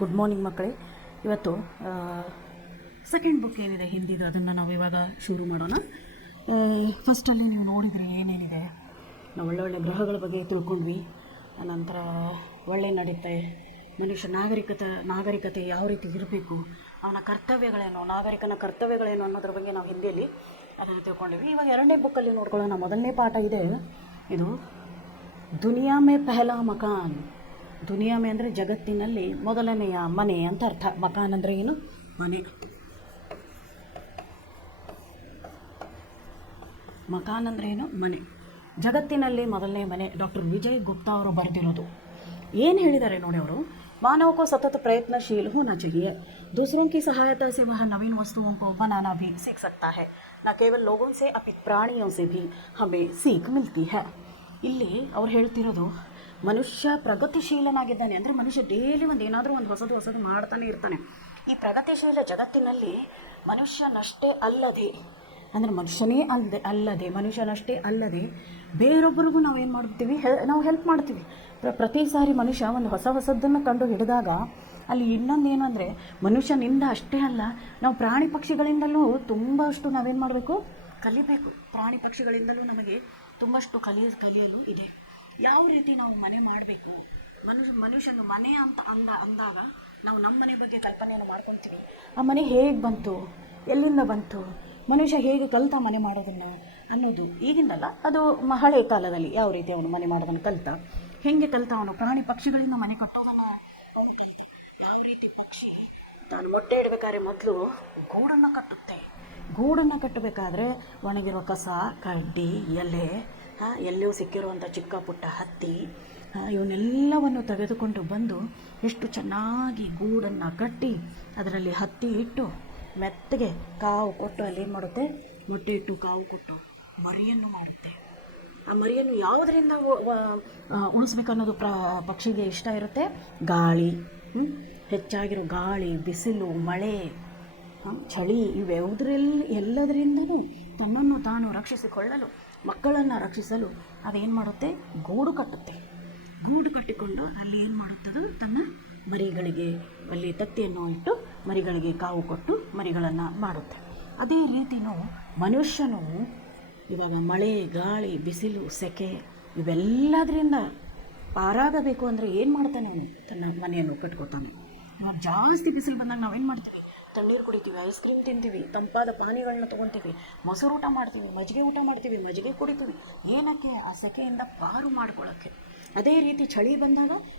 Good morning ಮಕ್ಕಳೇ. ಇವತ್ತು second book ಏನಿದೆ ಹಿಂದಿದು ಅದನ್ನು ನಾವು ಇವಾಗ ಶುರು ಮಾಡೋಣ. ಫಸ್ಟಲ್ಲಿ ನೀವು ನೋಡಿದರೆ ಏನೇನಿದೆ, ನಾವು ಒಳ್ಳೊಳ್ಳೆ ಗ್ರಹಗಳ ಬಗ್ಗೆ ತಿಳ್ಕೊಂಡ್ವಿ. ನಂತರ ಒಳ್ಳೆ ನಡೀತೆ, ಮನುಷ್ಯ ನಾಗರಿಕತೆ ಯಾವ ರೀತಿ ಇರಬೇಕು, ಅವನ ಕರ್ತವ್ಯಗಳೇನು, ನಾಗರಿಕನ ಕರ್ತವ್ಯಗಳೇನು ಅನ್ನೋದ್ರ ಬಗ್ಗೆ ನಾವು ಹಿಂದಿಯಲ್ಲಿ ಅದನ್ನು ತಿಳ್ಕೊಂಡಿವಿ. ಇವಾಗ ಎರಡನೇ ಬುಕ್ಕಲ್ಲಿ ನೋಡ್ಕೊಳ್ಳೋಣ. ಮೊದಲನೇ ಪಾಠ ಇದೆ, ಇದು ದುನಿಯಾ ಮೇ ಪಹಲಾ ಮಕಾನ್. ದುನಿಯಾ ಮೇ ಅಂದರೆ ಜಗತ್ತಿನಲ್ಲಿ ಮೊದಲನೆಯ ಮನೆ ಅಂತ ಅರ್ಥ. ಮಕಾನ್ ಅಂದರೆ ಏನು? ಮನೆ. ಮಕಾನ್ ಅಂದರೆ ಏನು? ಮನೆ. ಜಗತ್ತಿನಲ್ಲಿ ಮೊದಲನೇ ಮನೆ. ಡಾಕ್ಟರ್ ವಿಜಯ್ ಗುಪ್ತಾ ಅವರು ಬರೆದಿರೋದು. ಏನು ಹೇಳಿದ್ದಾರೆ ನೋಡಿ ಅವರು, मानव को सतत प्रयत्नशील होना चाहिए. दूसरों की सहायता से वह नवीन वस्तुओं को बनाना भी सीख सकता है. न केवल लोगों से अपितु प्राणियों से भी हमें सीख मिलती है. ಇಲ್ಲಿ ಅವ್ರು ಹೇಳ್ತಿರೋದು, ಮನುಷ್ಯ ಪ್ರಗತಿಶೀಲನಾಗಿದ್ದಾನೆ ಅಂದರೆ ಮನುಷ್ಯ ಡೈಲಿ ಏನಾದರೂ ಒಂದು ಹೊಸದು ಮಾಡ್ತಾನೆ ಇರ್ತಾನೆ. ಈ ಪ್ರಗತಿಶೀಲ ಜಗತ್ತಿನಲ್ಲಿ ಮನುಷ್ಯನಷ್ಟೇ ಅಲ್ಲದೆ ಅಂದರೆ ಮನುಷ್ಯನಷ್ಟೇ ಅಲ್ಲದೆ ಬೇರೊಬ್ಬರಿಗೂ ನಾವೇನು ಮಾಡ್ತೀವಿ, ನಾವು ಹೆಲ್ಪ್ ಮಾಡ್ತೀವಿ. ಪ್ರತಿ ಸಾರಿ ಮನುಷ್ಯ ಒಂದು ಹೊಸದನ್ನು ಕಂಡು ಹಿಡಿದಾಗ ಅಲ್ಲಿ ಇನ್ನೊಂದೇನು ಅಂದರೆ, ಮನುಷ್ಯನಿಂದ ಅಷ್ಟೇ ಅಲ್ಲ, ನಾವು ಪ್ರಾಣಿ ಪಕ್ಷಿಗಳಿಂದಲೂ ತುಂಬಷ್ಟು ನಾವೇನು ಮಾಡಬೇಕು, ಕಲಿಬೇಕು. ಪ್ರಾಣಿ ಪಕ್ಷಿಗಳಿಂದಲೂ ನಮಗೆ ತುಂಬಷ್ಟು ಕಲಿಯಲು ಇದೆ. ಯಾವ ರೀತಿ ನಾವು ಮನೆ ಮಾಡಬೇಕು, ಮನುಷ್ಯನ ಮನೆ ಅಂತ ಅಂದಾಗ ನಾವು ನಮ್ಮ ಮನೆ ಬಗ್ಗೆ ಕಲ್ಪನೆಯನ್ನು ಮಾಡ್ಕೊತೀವಿ. ಆ ಮನೆ ಹೇಗೆ ಬಂತು, ಎಲ್ಲಿಂದ ಬಂತು, ಮನುಷ್ಯ ಹೇಗೆ ಕಲಿತ ಮನೆ ಮಾಡೋದನ್ನು ಅನ್ನೋದು ಈಗಿಂದಲ್ಲ, ಅದು ಹಳೆ ಕಾಲದಲ್ಲಿ ಯಾವ ರೀತಿ ಅವನು ಮನೆ ಮಾಡೋದನ್ನು ಕಲಿತ, ಹೇಗೆ ಕಲಿತ ಅವನು ಪ್ರಾಣಿ ಪಕ್ಷಿಗಳಿಂದ ಮನೆ ಕಟ್ಟೋದನ್ನು ಅವನು ಕಲಿತ. ಯಾವ ರೀತಿ ಪಕ್ಷಿ ತಾನು ಮೊಟ್ಟೆ ಇಡಬೇಕಾದ್ರೆ ಮೊದಲು ಗೂಡನ್ನು ಕಟ್ಟುತ್ತೆ. ಗೂಡನ್ನು ಕಟ್ಟಬೇಕಾದ್ರೆ ಒಣಗಿರುವ ಕಸ, ಕಡ್ಡಿ, ಎಲೆಯೂ ಸಿಕ್ಕಿರುವಂಥ ಚಿಕ್ಕ ಪುಟ್ಟ ಹತ್ತಿ, ಇವನ್ನೆಲ್ಲವನ್ನು ತೆಗೆದುಕೊಂಡು ಬಂದು ಎಷ್ಟು ಚೆನ್ನಾಗಿ ಗೂಡನ್ನು ಕಟ್ಟಿ ಅದರಲ್ಲಿ ಹತ್ತಿ ಇಟ್ಟು ಮೆತ್ತಗೆ ಕಾವು ಕೊಟ್ಟು ಅಲ್ಲಿ ಏನು ಮಾಡುತ್ತೆ, ಮೊಟ್ಟೆ ಇಟ್ಟು ಕಾವು ಕೊಟ್ಟು ಮರಿಯನ್ನು ಮಾಡುತ್ತೆ. ಆ ಮರಿಯನ್ನು ಯಾವುದರಿಂದ ಉಣಿಸ್ಬೇಕು ಅನ್ನೋದು ಪಕ್ಷಿಗೆ ಇಷ್ಟ ಇರುತ್ತೆ. ಗಾಳಿ, ಹೆಚ್ಚಾಗಿರೋ ಗಾಳಿ, ಬಿಸಿಲು, ಮಳೆ, ಚಳಿ, ಎಲ್ಲದರಿಂದಲೂ ತನ್ನನ್ನು ತಾನು ರಕ್ಷಿಸಿಕೊಳ್ಳಲು, ಮಕ್ಕಳನ್ನು ರಕ್ಷಿಸಲು ಅದೇನು ಮಾಡುತ್ತೆ, ಗೂಡು ಕಟ್ಟುತ್ತೆ. ಗೂಡು ಕಟ್ಟಿಕೊಂಡು ಅಲ್ಲಿ ಏನು ಮಾಡುತ್ತದು, ತನ್ನ ಮರಿಗಳಿಗೆ ಅಲ್ಲಿ ತತ್ತಿಯನ್ನು ಇಟ್ಟು ಮರಿಗಳಿಗೆ ಕಾವು ಕೊಟ್ಟು ಮರಿಗಳನ್ನು ಮಾಡುತ್ತೆ. ಅದೇ ರೀತಿಯೂ ಮನುಷ್ಯನು ಇವಾಗ ಮಳೆ, ಗಾಳಿ, ಬಿಸಿಲು, ಸೆಕೆ ಇವೆಲ್ಲದರಿಂದ ಪಾರಾಗಬೇಕು ಅಂದರೆ ಏನು ಮಾಡ್ತಾನೆ, ಅವನು ತನ್ನ ಮನೆಯನ್ನು ಕಟ್ಕೋತಾನೆ. ಇವಾಗ ಜಾಸ್ತಿ ಬಿಸಿಲು ಬಂದಾಗ ನಾವೇನು ಮಾಡ್ತೀವಿ, ತಣ್ಣೀರು ಕುಡಿತೀವಿ, ಐಸ್ ಕ್ರೀಮ್ ತಿಂತೀವಿ, ತಂಪಾದ ಪಾನೀಯಗಳನ್ನ ತೊಗೊತೀವಿ, ಮೊಸರು ಊಟ ಮಾಡ್ತೀವಿ, ಮಜ್ಜಿಗೆ ಊಟ ಮಾಡ್ತೀವಿ, ಮಜ್ಜಿಗೆ ಕುಡಿತೀವಿ. ಏನಕ್ಕೆ? ಆ ಸೆಕೆಯಿಂದ ಪಾರು ಮಾಡ್ಕೊಳ್ಳೋಕ್ಕೆ. ಅದೇ ರೀತಿ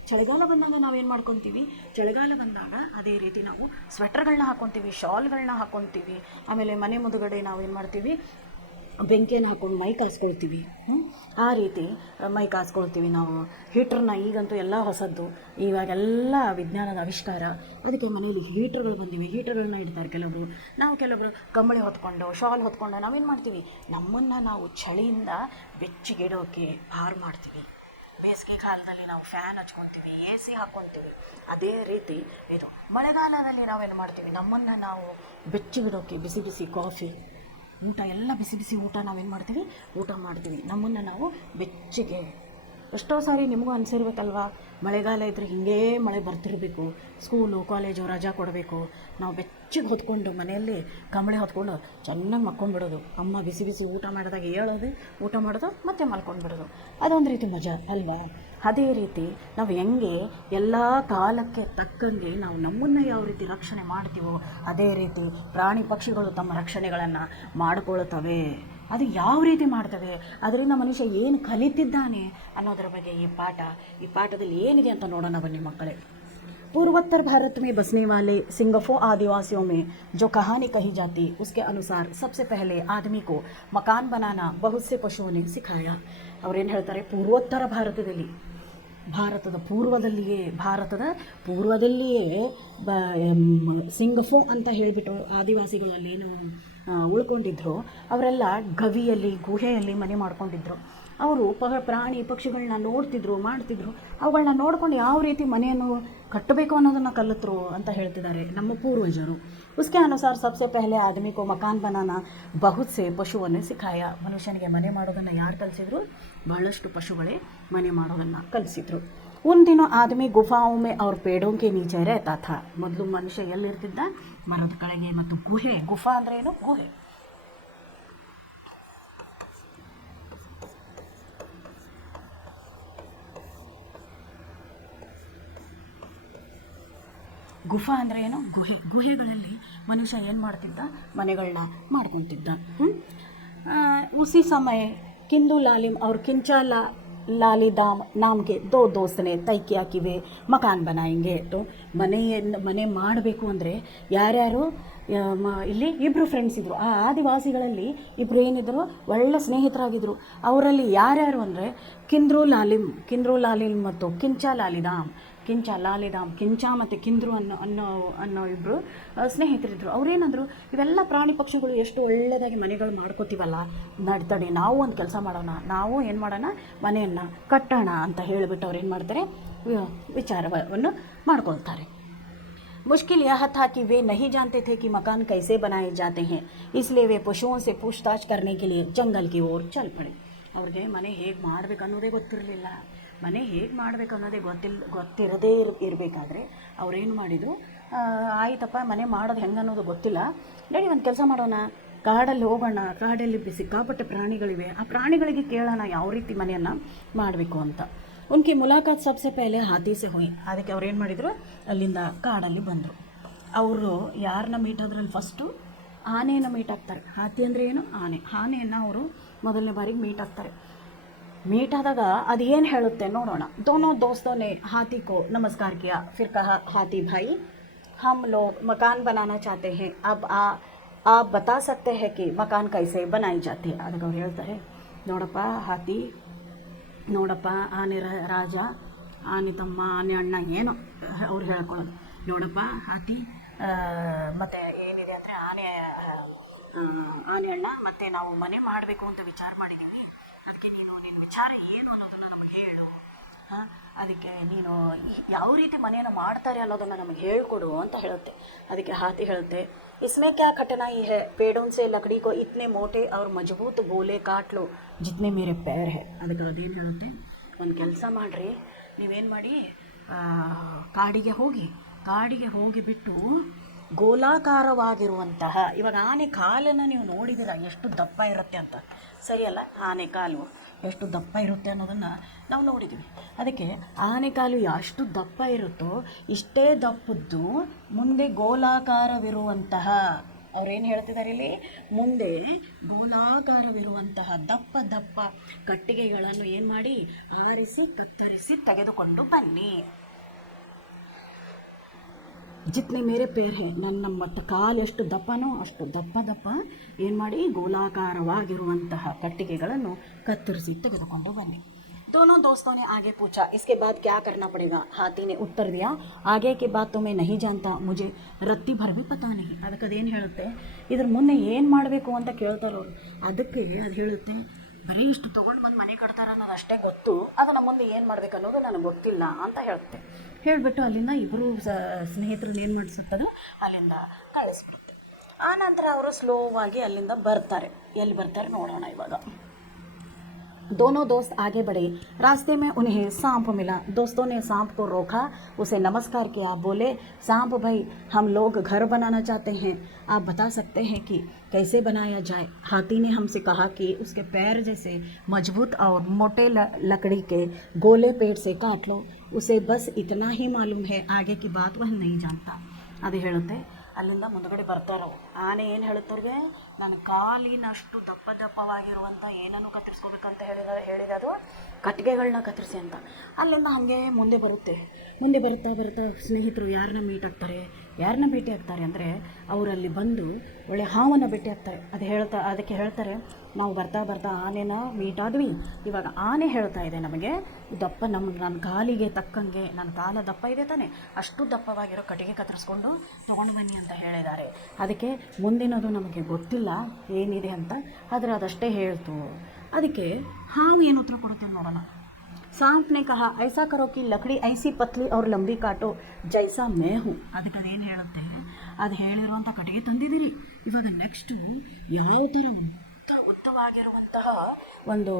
ಚಳಿಗಾಲ ಬಂದಾಗ ನಾವೇನು ಮಾಡ್ಕೊತೀವಿ, ಚಳಿಗಾಲ ಬಂದಾಗ ಅದೇ ರೀತಿ ನಾವು ಸ್ವೆಟರ್ಗಳನ್ನ ಹಾಕ್ಕೊತೀವಿ, ಶಾಲ್ಗಳನ್ನ ಹಾಕ್ಕೊತೀವಿ. ಆಮೇಲೆ ಮನೆ ಮುಂದುಗಡೆ ನಾವೇನು ಮಾಡ್ತೀವಿ, ಬೆಂಕಿಯನ್ನು ಹಾಕ್ಕೊಂಡು ಮೈ ಕಾಸ್ಕೊಳ್ತೀವಿ. ಆ ರೀತಿ ಮೈ ಕಾಸ್ಕೊಳ್ತೀವಿ ನಾವು. ಹೀಟ್ರನ್ನ ಈಗಂತೂ ಎಲ್ಲ ಹೊಸದ್ದು, ಇವಾಗೆಲ್ಲ ವಿಜ್ಞಾನದ ಆವಿಷ್ಕಾರ. ಅದಕ್ಕೆ ಮನೆಯಲ್ಲಿ ಹೀಟ್ರ್ಗಳು ಬಂದಿವೆ, ಹೀಟ್ರ್ಗಳನ್ನ ಇಡ್ತಾರೆ ಕೆಲವೊಬ್ರು ಕಂಬಳಿ ಹೊತ್ಕೊಂಡು, ಶಾಲ್ ಹೊತ್ಕೊಂಡು ನಾವೇನು ಮಾಡ್ತೀವಿ, ನಮ್ಮನ್ನು ನಾವು ಚಳಿಯಿಂದ ಬೆಚ್ಚಗಿಡೋಕ್ಕೆ ಪಾರು ಮಾಡ್ತೀವಿ. ಬೇಸಿಗೆ ಕಾಲದಲ್ಲಿ ನಾವು ಫ್ಯಾನ್ ಹಚ್ಕೊತೀವಿ, AC ಹಾಕ್ಕೊತೀವಿ. ಅದೇ ರೀತಿ ಇದು ಮಳೆಗಾಲದಲ್ಲಿ ನಾವೇನು ಮಾಡ್ತೀವಿ, ನಮ್ಮನ್ನು ನಾವು ಬೆಚ್ಚಗಿಡೋಕ್ಕೆ ಬಿಸಿ ಬಿಸಿ ಕಾಫಿ, ಊಟ ಎಲ್ಲ ಬಿಸಿ ಊಟ ನಾವೇನು ಮಾಡ್ತೀವಿ, ಊಟ ಮಾಡ್ತೀವಿ. ನಮ್ಮನ್ನು ನಾವು ಬೆಚ್ಚಗೆ. ಎಷ್ಟೋ ಸಾರಿ ನಿಮಗೂ ಅನಿಸಿರ್ಬೇಕಲ್ವ, ಮಳೆಗಾಲ ಇದ್ದರೆ ಹಿಂಗೇ ಮಳೆ ಬರ್ತಿರಬೇಕು, ಸ್ಕೂಲು ಕಾಲೇಜು ರಜಾ ಕೊಡಬೇಕು, ನಾವು ಬೆಚ್ಚಗೆ ಹೊತ್ಕೊಂಡು ಮನೆಯಲ್ಲಿ ಕಂಬಳಿ ಹೊತ್ಕೊಂಡು ಚೆನ್ನಾಗಿ ಮಕ್ಕೊಂಡ್ಬಿಡೋದು. ಅಮ್ಮ ಬಿಸಿ ಊಟ ಮಾಡಿದಾಗ ಹೇಳೋದು, ಊಟ ಮಾಡೋದು, ಮತ್ತೆ ಮಲ್ಕೊಂಡ್ಬಿಡೋದು. ಅದೊಂದು ರೀತಿ ಮಜಾ ಅಲ್ವಾ? ಅದೇ ರೀತಿ ನಾವು ಹೆಂಗೆ ಎಲ್ಲ ಕಾಲಕ್ಕೆ ತಕ್ಕಂಗೆ ನಾವು ನಮ್ಮನ್ನು ಯಾವ ರೀತಿ ರಕ್ಷಣೆ ಮಾಡ್ತೀವೋ ಅದೇ ರೀತಿ ಪ್ರಾಣಿ ಪಕ್ಷಿಗಳು ತಮ್ಮ ರಕ್ಷಣೆಗಳನ್ನು ಮಾಡಿಕೊಳ್ತವೆ. ಅದು ಯಾವ ರೀತಿ ಮಾಡ್ತವೆ, ಅದರಿಂದ ಮನುಷ್ಯ ಏನು ಕಲಿತಿದ್ದಾನೆ ಅನ್ನೋದರ ಬಗ್ಗೆ ಈ ಪಾಠದಲ್ಲಿ ಏನಿದೆ ಅಂತ ನೋಡೋಣ ಬನ್ನಿ ಮಕ್ಕಳೇ. पूर्वोत्तर भारत में बसने वाले सिंगफो आदिवासियों में जो कहानी कही जाती उसके अनुसार सबसे पहले आदमी को मकान बनाना बहुत से पशुओं ने सिखाया. ಅವರೇನು ಹೇಳ್ತಾರೆ, ಪೂರ್ವೋತ್ತರ ಭಾರತದಲ್ಲಿ, ಭಾರತದ ಪೂರ್ವದಲ್ಲಿಯೇ ಸಿಂಗಫೋ ಅಂತ ಹೇಳಿಬಿಟ್ಟು ಆದಿವಾಸಿಗಳು ಅಲ್ಲೇನು ಉಳ್ಕೊಂಡಿದ್ರು, ಅವರೆಲ್ಲ ಗವಿಯಲ್ಲಿ, ಗುಹೆಯಲ್ಲಿ ಮನೆ ಮಾಡ್ಕೊಂಡಿದ್ರು. ಅವರು ಪ್ರಾಣಿ ಪಕ್ಷಿಗಳನ್ನ ಮಾಡ್ತಿದ್ರು. ಅವುಗಳನ್ನ ನೋಡ್ಕೊಂಡು ಯಾವ ರೀತಿ ಮನೆಯನ್ನು ಕಟ್ಟಬೇಕು ಅನ್ನೋದನ್ನು ಕಲಿತರು ಅಂತ ಹೇಳ್ತಿದ್ದಾರೆ ನಮ್ಮ ಪೂರ್ವಜರು. उसके अनुसार सबसे पहले आदमी को मकान बनाना बहुत से पशुओं ने सिखाया. ಮನುಷ್ಯನಿಗೆ ಮನೆ ಮಾಡೋದನ್ನು ಯಾರು ಕಲಿಸಿದ್ರು? ಬಹಳಷ್ಟು ಪಶುಗಳೇ ಮನೆ ಮಾಡೋದನ್ನು ಕಲಿಸಿದ್ರು. उन दिनों आदमी गुफाओं में और पेड़ों के नीचे रहता था. ಮೊದಲು ಮನುಷ್ಯ ಎಲ್ಲಿರ್ತಿದ್ದ? ಮರದ ಕೆಳಗೆ ಮತ್ತು ಗುಹೆ. ಗುಫಾ ಅಂದ್ರೆ ಏನು? ಗುಹೆ. ಗುಫಾ ಅಂದರೆ ಏನು? ಗುಹೆ. ಗುಹೆಗಳಲ್ಲಿ ಮನುಷ್ಯ ಏನು ಮಾಡ್ತಿದ್ದ? ಮನೆಗಳನ್ನ ಮಾಡ್ಕೊತಿದ್ದ. उसी समय किंदू लालिम और किंचा लालीदाम नाम के दो दोस्त ने तय किया कि वे मकान बनाएंगे. तो ಮನೆ ಮಾಡಬೇಕು ಅಂದರೆ ಯಾರ್ಯಾರು ಇಲ್ಲಿ ಇಬ್ಬರು ಫ್ರೆಂಡ್ಸ್ ಇದ್ದರು. ಆ ಆದಿವಾಸಿಗಳಲ್ಲಿ ಇಬ್ಬರು ಏನಿದ್ರು? ಒಳ್ಳೆ ಸ್ನೇಹಿತರಾಗಿದ್ದರು. ಅವರಲ್ಲಿ ಯಾರ್ಯಾರು ಅಂದರೆ ಕಿಂದ್ರು ಲಾಲಿಮ್ ಮತ್ತು ಕಿಂಚಾ ಲಾಲಿದಾಮ್. ಕಿಂಚಾ ಮತ್ತು ಕಿಂದ್ರು ಅನ್ನೋ ಇಬ್ಬರು ಸ್ನೇಹಿತರಿದ್ದರು. ಅವ್ರೇನಂದರು, ಇವೆಲ್ಲ ಪ್ರಾಣಿ ಪಕ್ಷಿಗಳು ಎಷ್ಟು ಒಳ್ಳೆಯದಾಗಿ ಮನೆಗಳು ಮಾಡ್ಕೋತೀವಲ್ಲ, ನಡ್ತಡಿ ನಾವು ಒಂದು ಕೆಲಸ ಮಾಡೋಣ, ನಾವು ಏನು ಮಾಡೋಣ, ಮನೆಯನ್ನು ಕಟ್ಟೋಣ ಅಂತ ಹೇಳಿಬಿಟ್ಟು ಅವ್ರು ಏನು ಮಾಡ್ತಾರೆ? ವಿಚಾರವನ್ನು ಮಾಡ್ಕೊಳ್ತಾರೆ. मुश्किल यह था कि वे नहीं जानते थे कि मकान कैसे बनाए जाते हैं, इसलिए वे पशुओं से पूछताछ करने के लिए जंगल की ओर चल पड़े. ಅವ್ರಿಗೆ ಮನೆ ಹೇಗೆ ಮಾಡಬೇಕು ಅನ್ನೋದೇ ಗೊತ್ತಿರಲಿಲ್ಲ. ಮನೆ ಹೇಗೆ ಮಾಡಬೇಕು ಅನ್ನೋದೇ ಗೊತ್ತಿರದೇ ಇರಬೇಕಾದ್ರೆ ಅವ್ರೇನು ಮಾಡಿದರು? ಆಯ್ತಪ್ಪ, ಮನೆ ಮಾಡೋದು ಹೆಂಗೆ ಅನ್ನೋದು ಗೊತ್ತಿಲ್ಲ, ನಡಿ ಒಂದು ಕೆಲಸ ಮಾಡೋಣ, ಕಾಡಲ್ಲಿ ಹೋಗೋಣ. ಕಾಡಲ್ಲಿ ಸಿಕ್ಕಾಪಟ್ಟೆ ಪ್ರಾಣಿಗಳಿವೆ, ಆ ಪ್ರಾಣಿಗಳಿಗೆ ಕೇಳೋಣ ಯಾವ ರೀತಿ ಮನೆಯನ್ನು ಮಾಡಬೇಕು ಅಂತ. ಉನ್ಕಿ ಮುಲಾಕಾತ್ ಸಬ್ಸೆ ಪೆಹಲೆ ಹಾತಿ ಸೆ ಹುಯಿ. ಅದಕ್ಕೆ ಅವ್ರು ಏನು ಮಾಡಿದರು? ಅಲ್ಲಿಂದ ಕಾಡಲ್ಲಿ ಬಂದರು. ಅವರು ಯಾರನ್ನ ಮೀಟ್ ಆದ್ರಲ್ಲಿ ಫಸ್ಟು ಆನೆಯನ್ನು ಮೀಟ್ ಆಗ್ತಾರೆ. ಹಾತಿ ಅಂದರೆ ಏನು? ಆನೆಯನ್ನು ಅವರು ಮೊದಲನೇ ಬಾರಿಗೆ ಮೀಟ್ ಆಗ್ತಾರೆ. ಮೀಟ್ ಆದಾಗ ಅದು ಏನು ಹೇಳುತ್ತೆ ನೋಡೋಣ. दोनों दोस्तों ने हाथी को नमस्कार किया. फिर कहा, हाथी भाई, हम लोग मकान बनाना चाहते हैं, अब आप बता सकते हैं कि मकान कैसे बनाई जाती है. ಅದಕ್ಕೆ ಅವ್ರು ಹೇಳ್ತಾರೆ, ನೋಡಪ್ಪ ಹಾತಿ, ನೋಡಪ್ಪ ಆನೆ ರಾಜ, ಆನೆ ತಮ್ಮ, ಆನೆ ಅಣ್ಣ, ಏನೋ ಅವ್ರು ಹೇಳ್ಕೊಳ್ಳೋದು. ನೋಡಪ್ಪ ಹಾತಿ, ಮತ್ತು ಏನಿದೆ ಅಂದರೆ ಆನೆ ಅಣ್ಣ, ಮತ್ತು ನಾವು ಮನೆ ಮಾಡಬೇಕು ಅಂತ ವಿಚಾರ ಮಾಡಿದ್ದೀವಿ. ಅದಕ್ಕೆ ನಿನ್ನ ವಿಚಾರ ಏನು ಅನ್ನೋದನ್ನು ನಮಗೆ ಹೇಳು. ಅದಕ್ಕೆ ನೀನು ಯಾವ ರೀತಿ ಮನೆಯನ್ನು ಮಾಡ್ತಾರೆ ಅನ್ನೋದನ್ನು ನಮಗೆ ಹೇಳ್ಕೊಡು ಅಂತ ಹೇಳುತ್ತೆ. ಅದಕ್ಕೆ ಹಾತಿ ಹೇಳುತ್ತೆ, इसमें क्या कठिनाई है, पेड़ों से लकड़ी को इतने मोटे और मजबूत गोले काट लो जितने मेरे पैर है. ಅದಕ್ಕೆ ಅದೇನು ಹೇಳುತ್ತೆ? ಒಂದು ಕೆಲಸ ಮಾಡಿರಿ, ನೀವೇನು ಮಾಡಿ, ಕಾಡಿಗೆ ಹೋಗಿಬಿಟ್ಟು ಗೋಲಾಕಾರವಾಗಿರುವಂತಹ, ಇವಾಗ ಆನೆ ಕಾಲನ್ನು ನೀವು ನೋಡಿದ್ದೀರ ಎಷ್ಟು ದಪ್ಪ ಇರುತ್ತೆ ಅಂತ, ಸರಿಯಲ್ಲ? ಆನೆ ಕಾಲು ಎಷ್ಟು ದಪ್ಪ ಇರುತ್ತೆ ಅನ್ನೋದನ್ನು ನಾವು ನೋಡಿದ್ದೀವಿ. ಅದಕ್ಕೆ ಆನೆ ಕಾಲು ಎಷ್ಟು ದಪ್ಪ ಇರುತ್ತೋ ಇಷ್ಟೇ ದಪ್ಪದ್ದು ಮುಂದೆ ಗೋಲಾಕಾರವಿರುವಂತಹ, ಅವ್ರೇನು ಹೇಳ್ತಿದ್ದಾರೆ ಇಲ್ಲಿ? ಮುಂದೆ ಗೋಲಾಕಾರವಿರುವಂತಹ ದಪ್ಪ ಕಟ್ಟಿಗೆಗಳನ್ನು ಏನು ಮಾಡಿ, ಆರಿಸಿ ಕತ್ತರಿಸಿ ತೆಗೆದುಕೊಂಡು ಬನ್ನಿ. ಜಿತ್ನೆ ಮೇರೆ ಪೇರ್ ಹೇ, ನನ್ನ ಕಾಲು ಎಷ್ಟು ದಪ್ಪನೋ ಅಷ್ಟು ದಪ್ಪ ಏನು ಮಾಡಿ, ಗೋಲಾಕಾರವಾಗಿರುವಂತಹ ಕಟ್ಟಿಗೆಗಳನ್ನು ಕತ್ತರಿಸಿ ತೆಗೆದುಕೊಂಡು ಬನ್ನಿ. दोनों दोस्तों ने आगे पूछा, इसके बाद क्या करना पड़ेगा? हाथी ने उत्तर दिया, आगे की बात तो मैं नहीं जानता, मुझे रत्ती भर भी पता नहीं. ಅದಕ್ಕೆ ಅದೇನು ಹೇಳುತ್ತೆ? ಇದ್ರ ಮುಂದೆ ಏನು ಮಾಡಬೇಕು ಅಂತ ಕೇಳ್ತಾರವ್ರು. ಅದಕ್ಕೆ ಅದು ಹೇಳುತ್ತೆ, ಬರೀ ಇಷ್ಟು ತೊಗೊಂಡು ಬಂದು ಮನೆ ಕಟ್ತಾರೆ ಅನ್ನೋದು ಅಷ್ಟೇ ಗೊತ್ತು, ಅದನ್ನು ಮುಂದೆ ಏನು ಮಾಡಬೇಕು ಅನ್ನೋದು ನನಗೆ ಗೊತ್ತಿಲ್ಲ ಅಂತ ಹೇಳುತ್ತೆ. ಹೇಳಿಬಿಟ್ಟು ಅಲ್ಲಿಂದ ಇಬ್ಬರು ಸ್ನೇಹಿತರನ್ನ ಏನು ಮಾಡಿಸುತ್ತದೋ ಅಲ್ಲಿಂದ ಕಳಿಸ್ಬಿಡುತ್ತೆ. ಆನಂತರ ಅವರು ಸ್ಲೋವಾಗಿ ಅಲ್ಲಿಂದ ಬರ್ತಾರೆ. ಎಲ್ಲಿ ಬರ್ತಾರೆ ನೋಡೋಣ ಇವಾಗ. दोनों दोस्त आगे बढ़े. रास्ते में उन्हें सांप मिला. दोस्तों ने सांप को रोका, उसे नमस्कार किया. बोले, सांप भाई, हम लोग घर बनाना चाहते हैं, आप बता सकते हैं कि कैसे बनाया जाए? हाथी ने हमसे कहा कि उसके पैर जैसे मजबूत और मोटे लकड़ी के गोले पेड़ से काट लो. उसे बस इतना ही मालूम है, आगे की बात वह नहीं जानता. ಅದು ಹೇಳುತ್ತೆ. ಅಲ್ಲಿಂದ ಮುಂದಗಡೆ ಬರ್ತಾರೋ ಆನೆ ಏನು ಹೇಳುತ್ತವ್ರಿಗೆ, ನಾನು ಕಾಲಿನಷ್ಟು ದಪ್ಪವಾಗಿರುವಂಥ ಏನನ್ನು ಕತ್ತರಿಸ್ಕೋಬೇಕಂತ ಹೇಳಿರೋದು ಕಟ್ಟಿಗೆಗಳನ್ನ ಕತ್ತರಿಸಿ ಅಂತ. ಅಲ್ಲಿಂದ ಹಾಗೆ ಮುಂದೆ ಬರ್ತಾ ಸ್ನೇಹಿತರು ಯಾರನ್ನ ಭೇಟಿ ಆಗ್ತಾರೆ ಅಂದರೆ ಅವರಲ್ಲಿ ಬಂದು ಒಳ್ಳೆ ಹಾವನ್ನು ಭೇಟಿ ಆಗ್ತಾರೆ. ಅದಕ್ಕೆ ಹೇಳ್ತಾರೆ, ನಾವು ಬರ್ತಾ ಆನೆನ ಮೀಟ್ ಆದ್ವಿ. ಇವಾಗ ಆನೆ ಹೇಳ್ತಾ ಇದೆ ನಮಗೆ, ದಪ್ಪ ನನ್ನ ಕಾಲಿಗೆ ತಕ್ಕಂಗೆ, ನನ್ನ ಕಾಲ ದಪ್ಪ ಇದೆ ತಾನೆ, ಅಷ್ಟು ದಪ್ಪವಾಗಿರೋ ಕಟ್ಟಿಗೆ ಕತ್ತರಿಸ್ಕೊಂಡು ತೊಗೊಂಡು ಬನ್ನಿ ಅಂತ ಹೇಳಿದ್ದಾರೆ. ಅದಕ್ಕೆ ಮುಂದಿನದು ನಮಗೆ ಗೊತ್ತಿಲ್ಲ ಏನಿದೆ ಅಂತ, ಆದರೆ ಅದಷ್ಟೇ ಹೇಳ್ತು. ಅದಕ್ಕೆ ಹಾವು ಏನು ಉತ್ತರ ಕೊಡುತ್ತೆ ನೋಡೋಣ. सांप ने कहा, ऐसा करो कि लकड़ी ऐसी पतली और लंबी काटो जैसा मैं हूँ. ಅದಕ್ಕೆ ಅದೇನು ಹೇಳುತ್ತೆ, ಅದು ಹೇಳಿರುವಂಥ ಕಟ್ಟಿಗೆ ತಂದಿದ್ದೀರಿ, ಇವಾಗ ನೆಕ್ಸ್ಟು ಯಾವ ಥರ ಉದ್ದವಾಗಿರುವಂತಹ ಒಂದು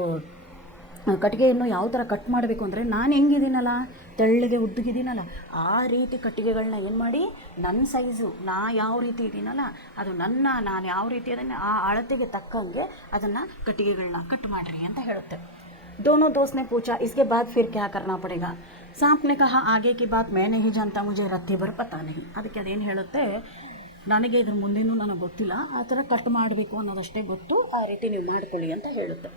ಕಟ್ಟಿಗೆಯನ್ನು ಯಾವ ಥರ ಕಟ್ ಮಾಡಬೇಕು ಅಂದರೆ ನಾನು ಹೆಂಗಿದ್ದೀನಲ್ಲ, ತೆಳ್ಳಗೆ ಉದ್ದಗಿದ್ದೀನಲ್ಲ, ಆ ರೀತಿ ಕಟ್ಟಿಗೆಗಳನ್ನ ಏನು ಮಾಡಿ ನನ್ನ ಸೈಜು ನಾ ಯಾವ ರೀತಿ ಇದ್ದೀನಲ್ಲ ಅದು ನಾನು ಯಾವ ರೀತಿ ಅದನ್ನು ಆ ಅಳತೆಗೆ ತಕ್ಕಂಗೆ ಅದನ್ನು ಕಟ್ಟಿಗೆಗಳನ್ನ ಕಟ್ ಮಾಡಿರಿ ಅಂತ ಹೇಳುತ್ತೆ. दोनों दोस्त ने पूछा इसके बाद फिर क्या करना पड़ेगा. सांप ने कहा आगे की बात मैं नहीं जानता, मुझे रत्ती भर पता नहीं. ಅದಕ್ಕೆ ಅದೇನು ಹೇಳುತ್ತೆ, ನನಗೆ ಇದ್ರ ಮುಂದೇನೂ ನನಗೆ ಗೊತ್ತಿಲ್ಲ, ಆ ಥರ ಕಟ್ ಮಾಡಬೇಕು ಅನ್ನೋದಷ್ಟೇ ಗೊತ್ತು, ಆ ರೀತಿ ನೀವು ಮಾಡ್ಕೊಳ್ಳಿ ಅಂತ ಹೇಳುತ್ತೆ.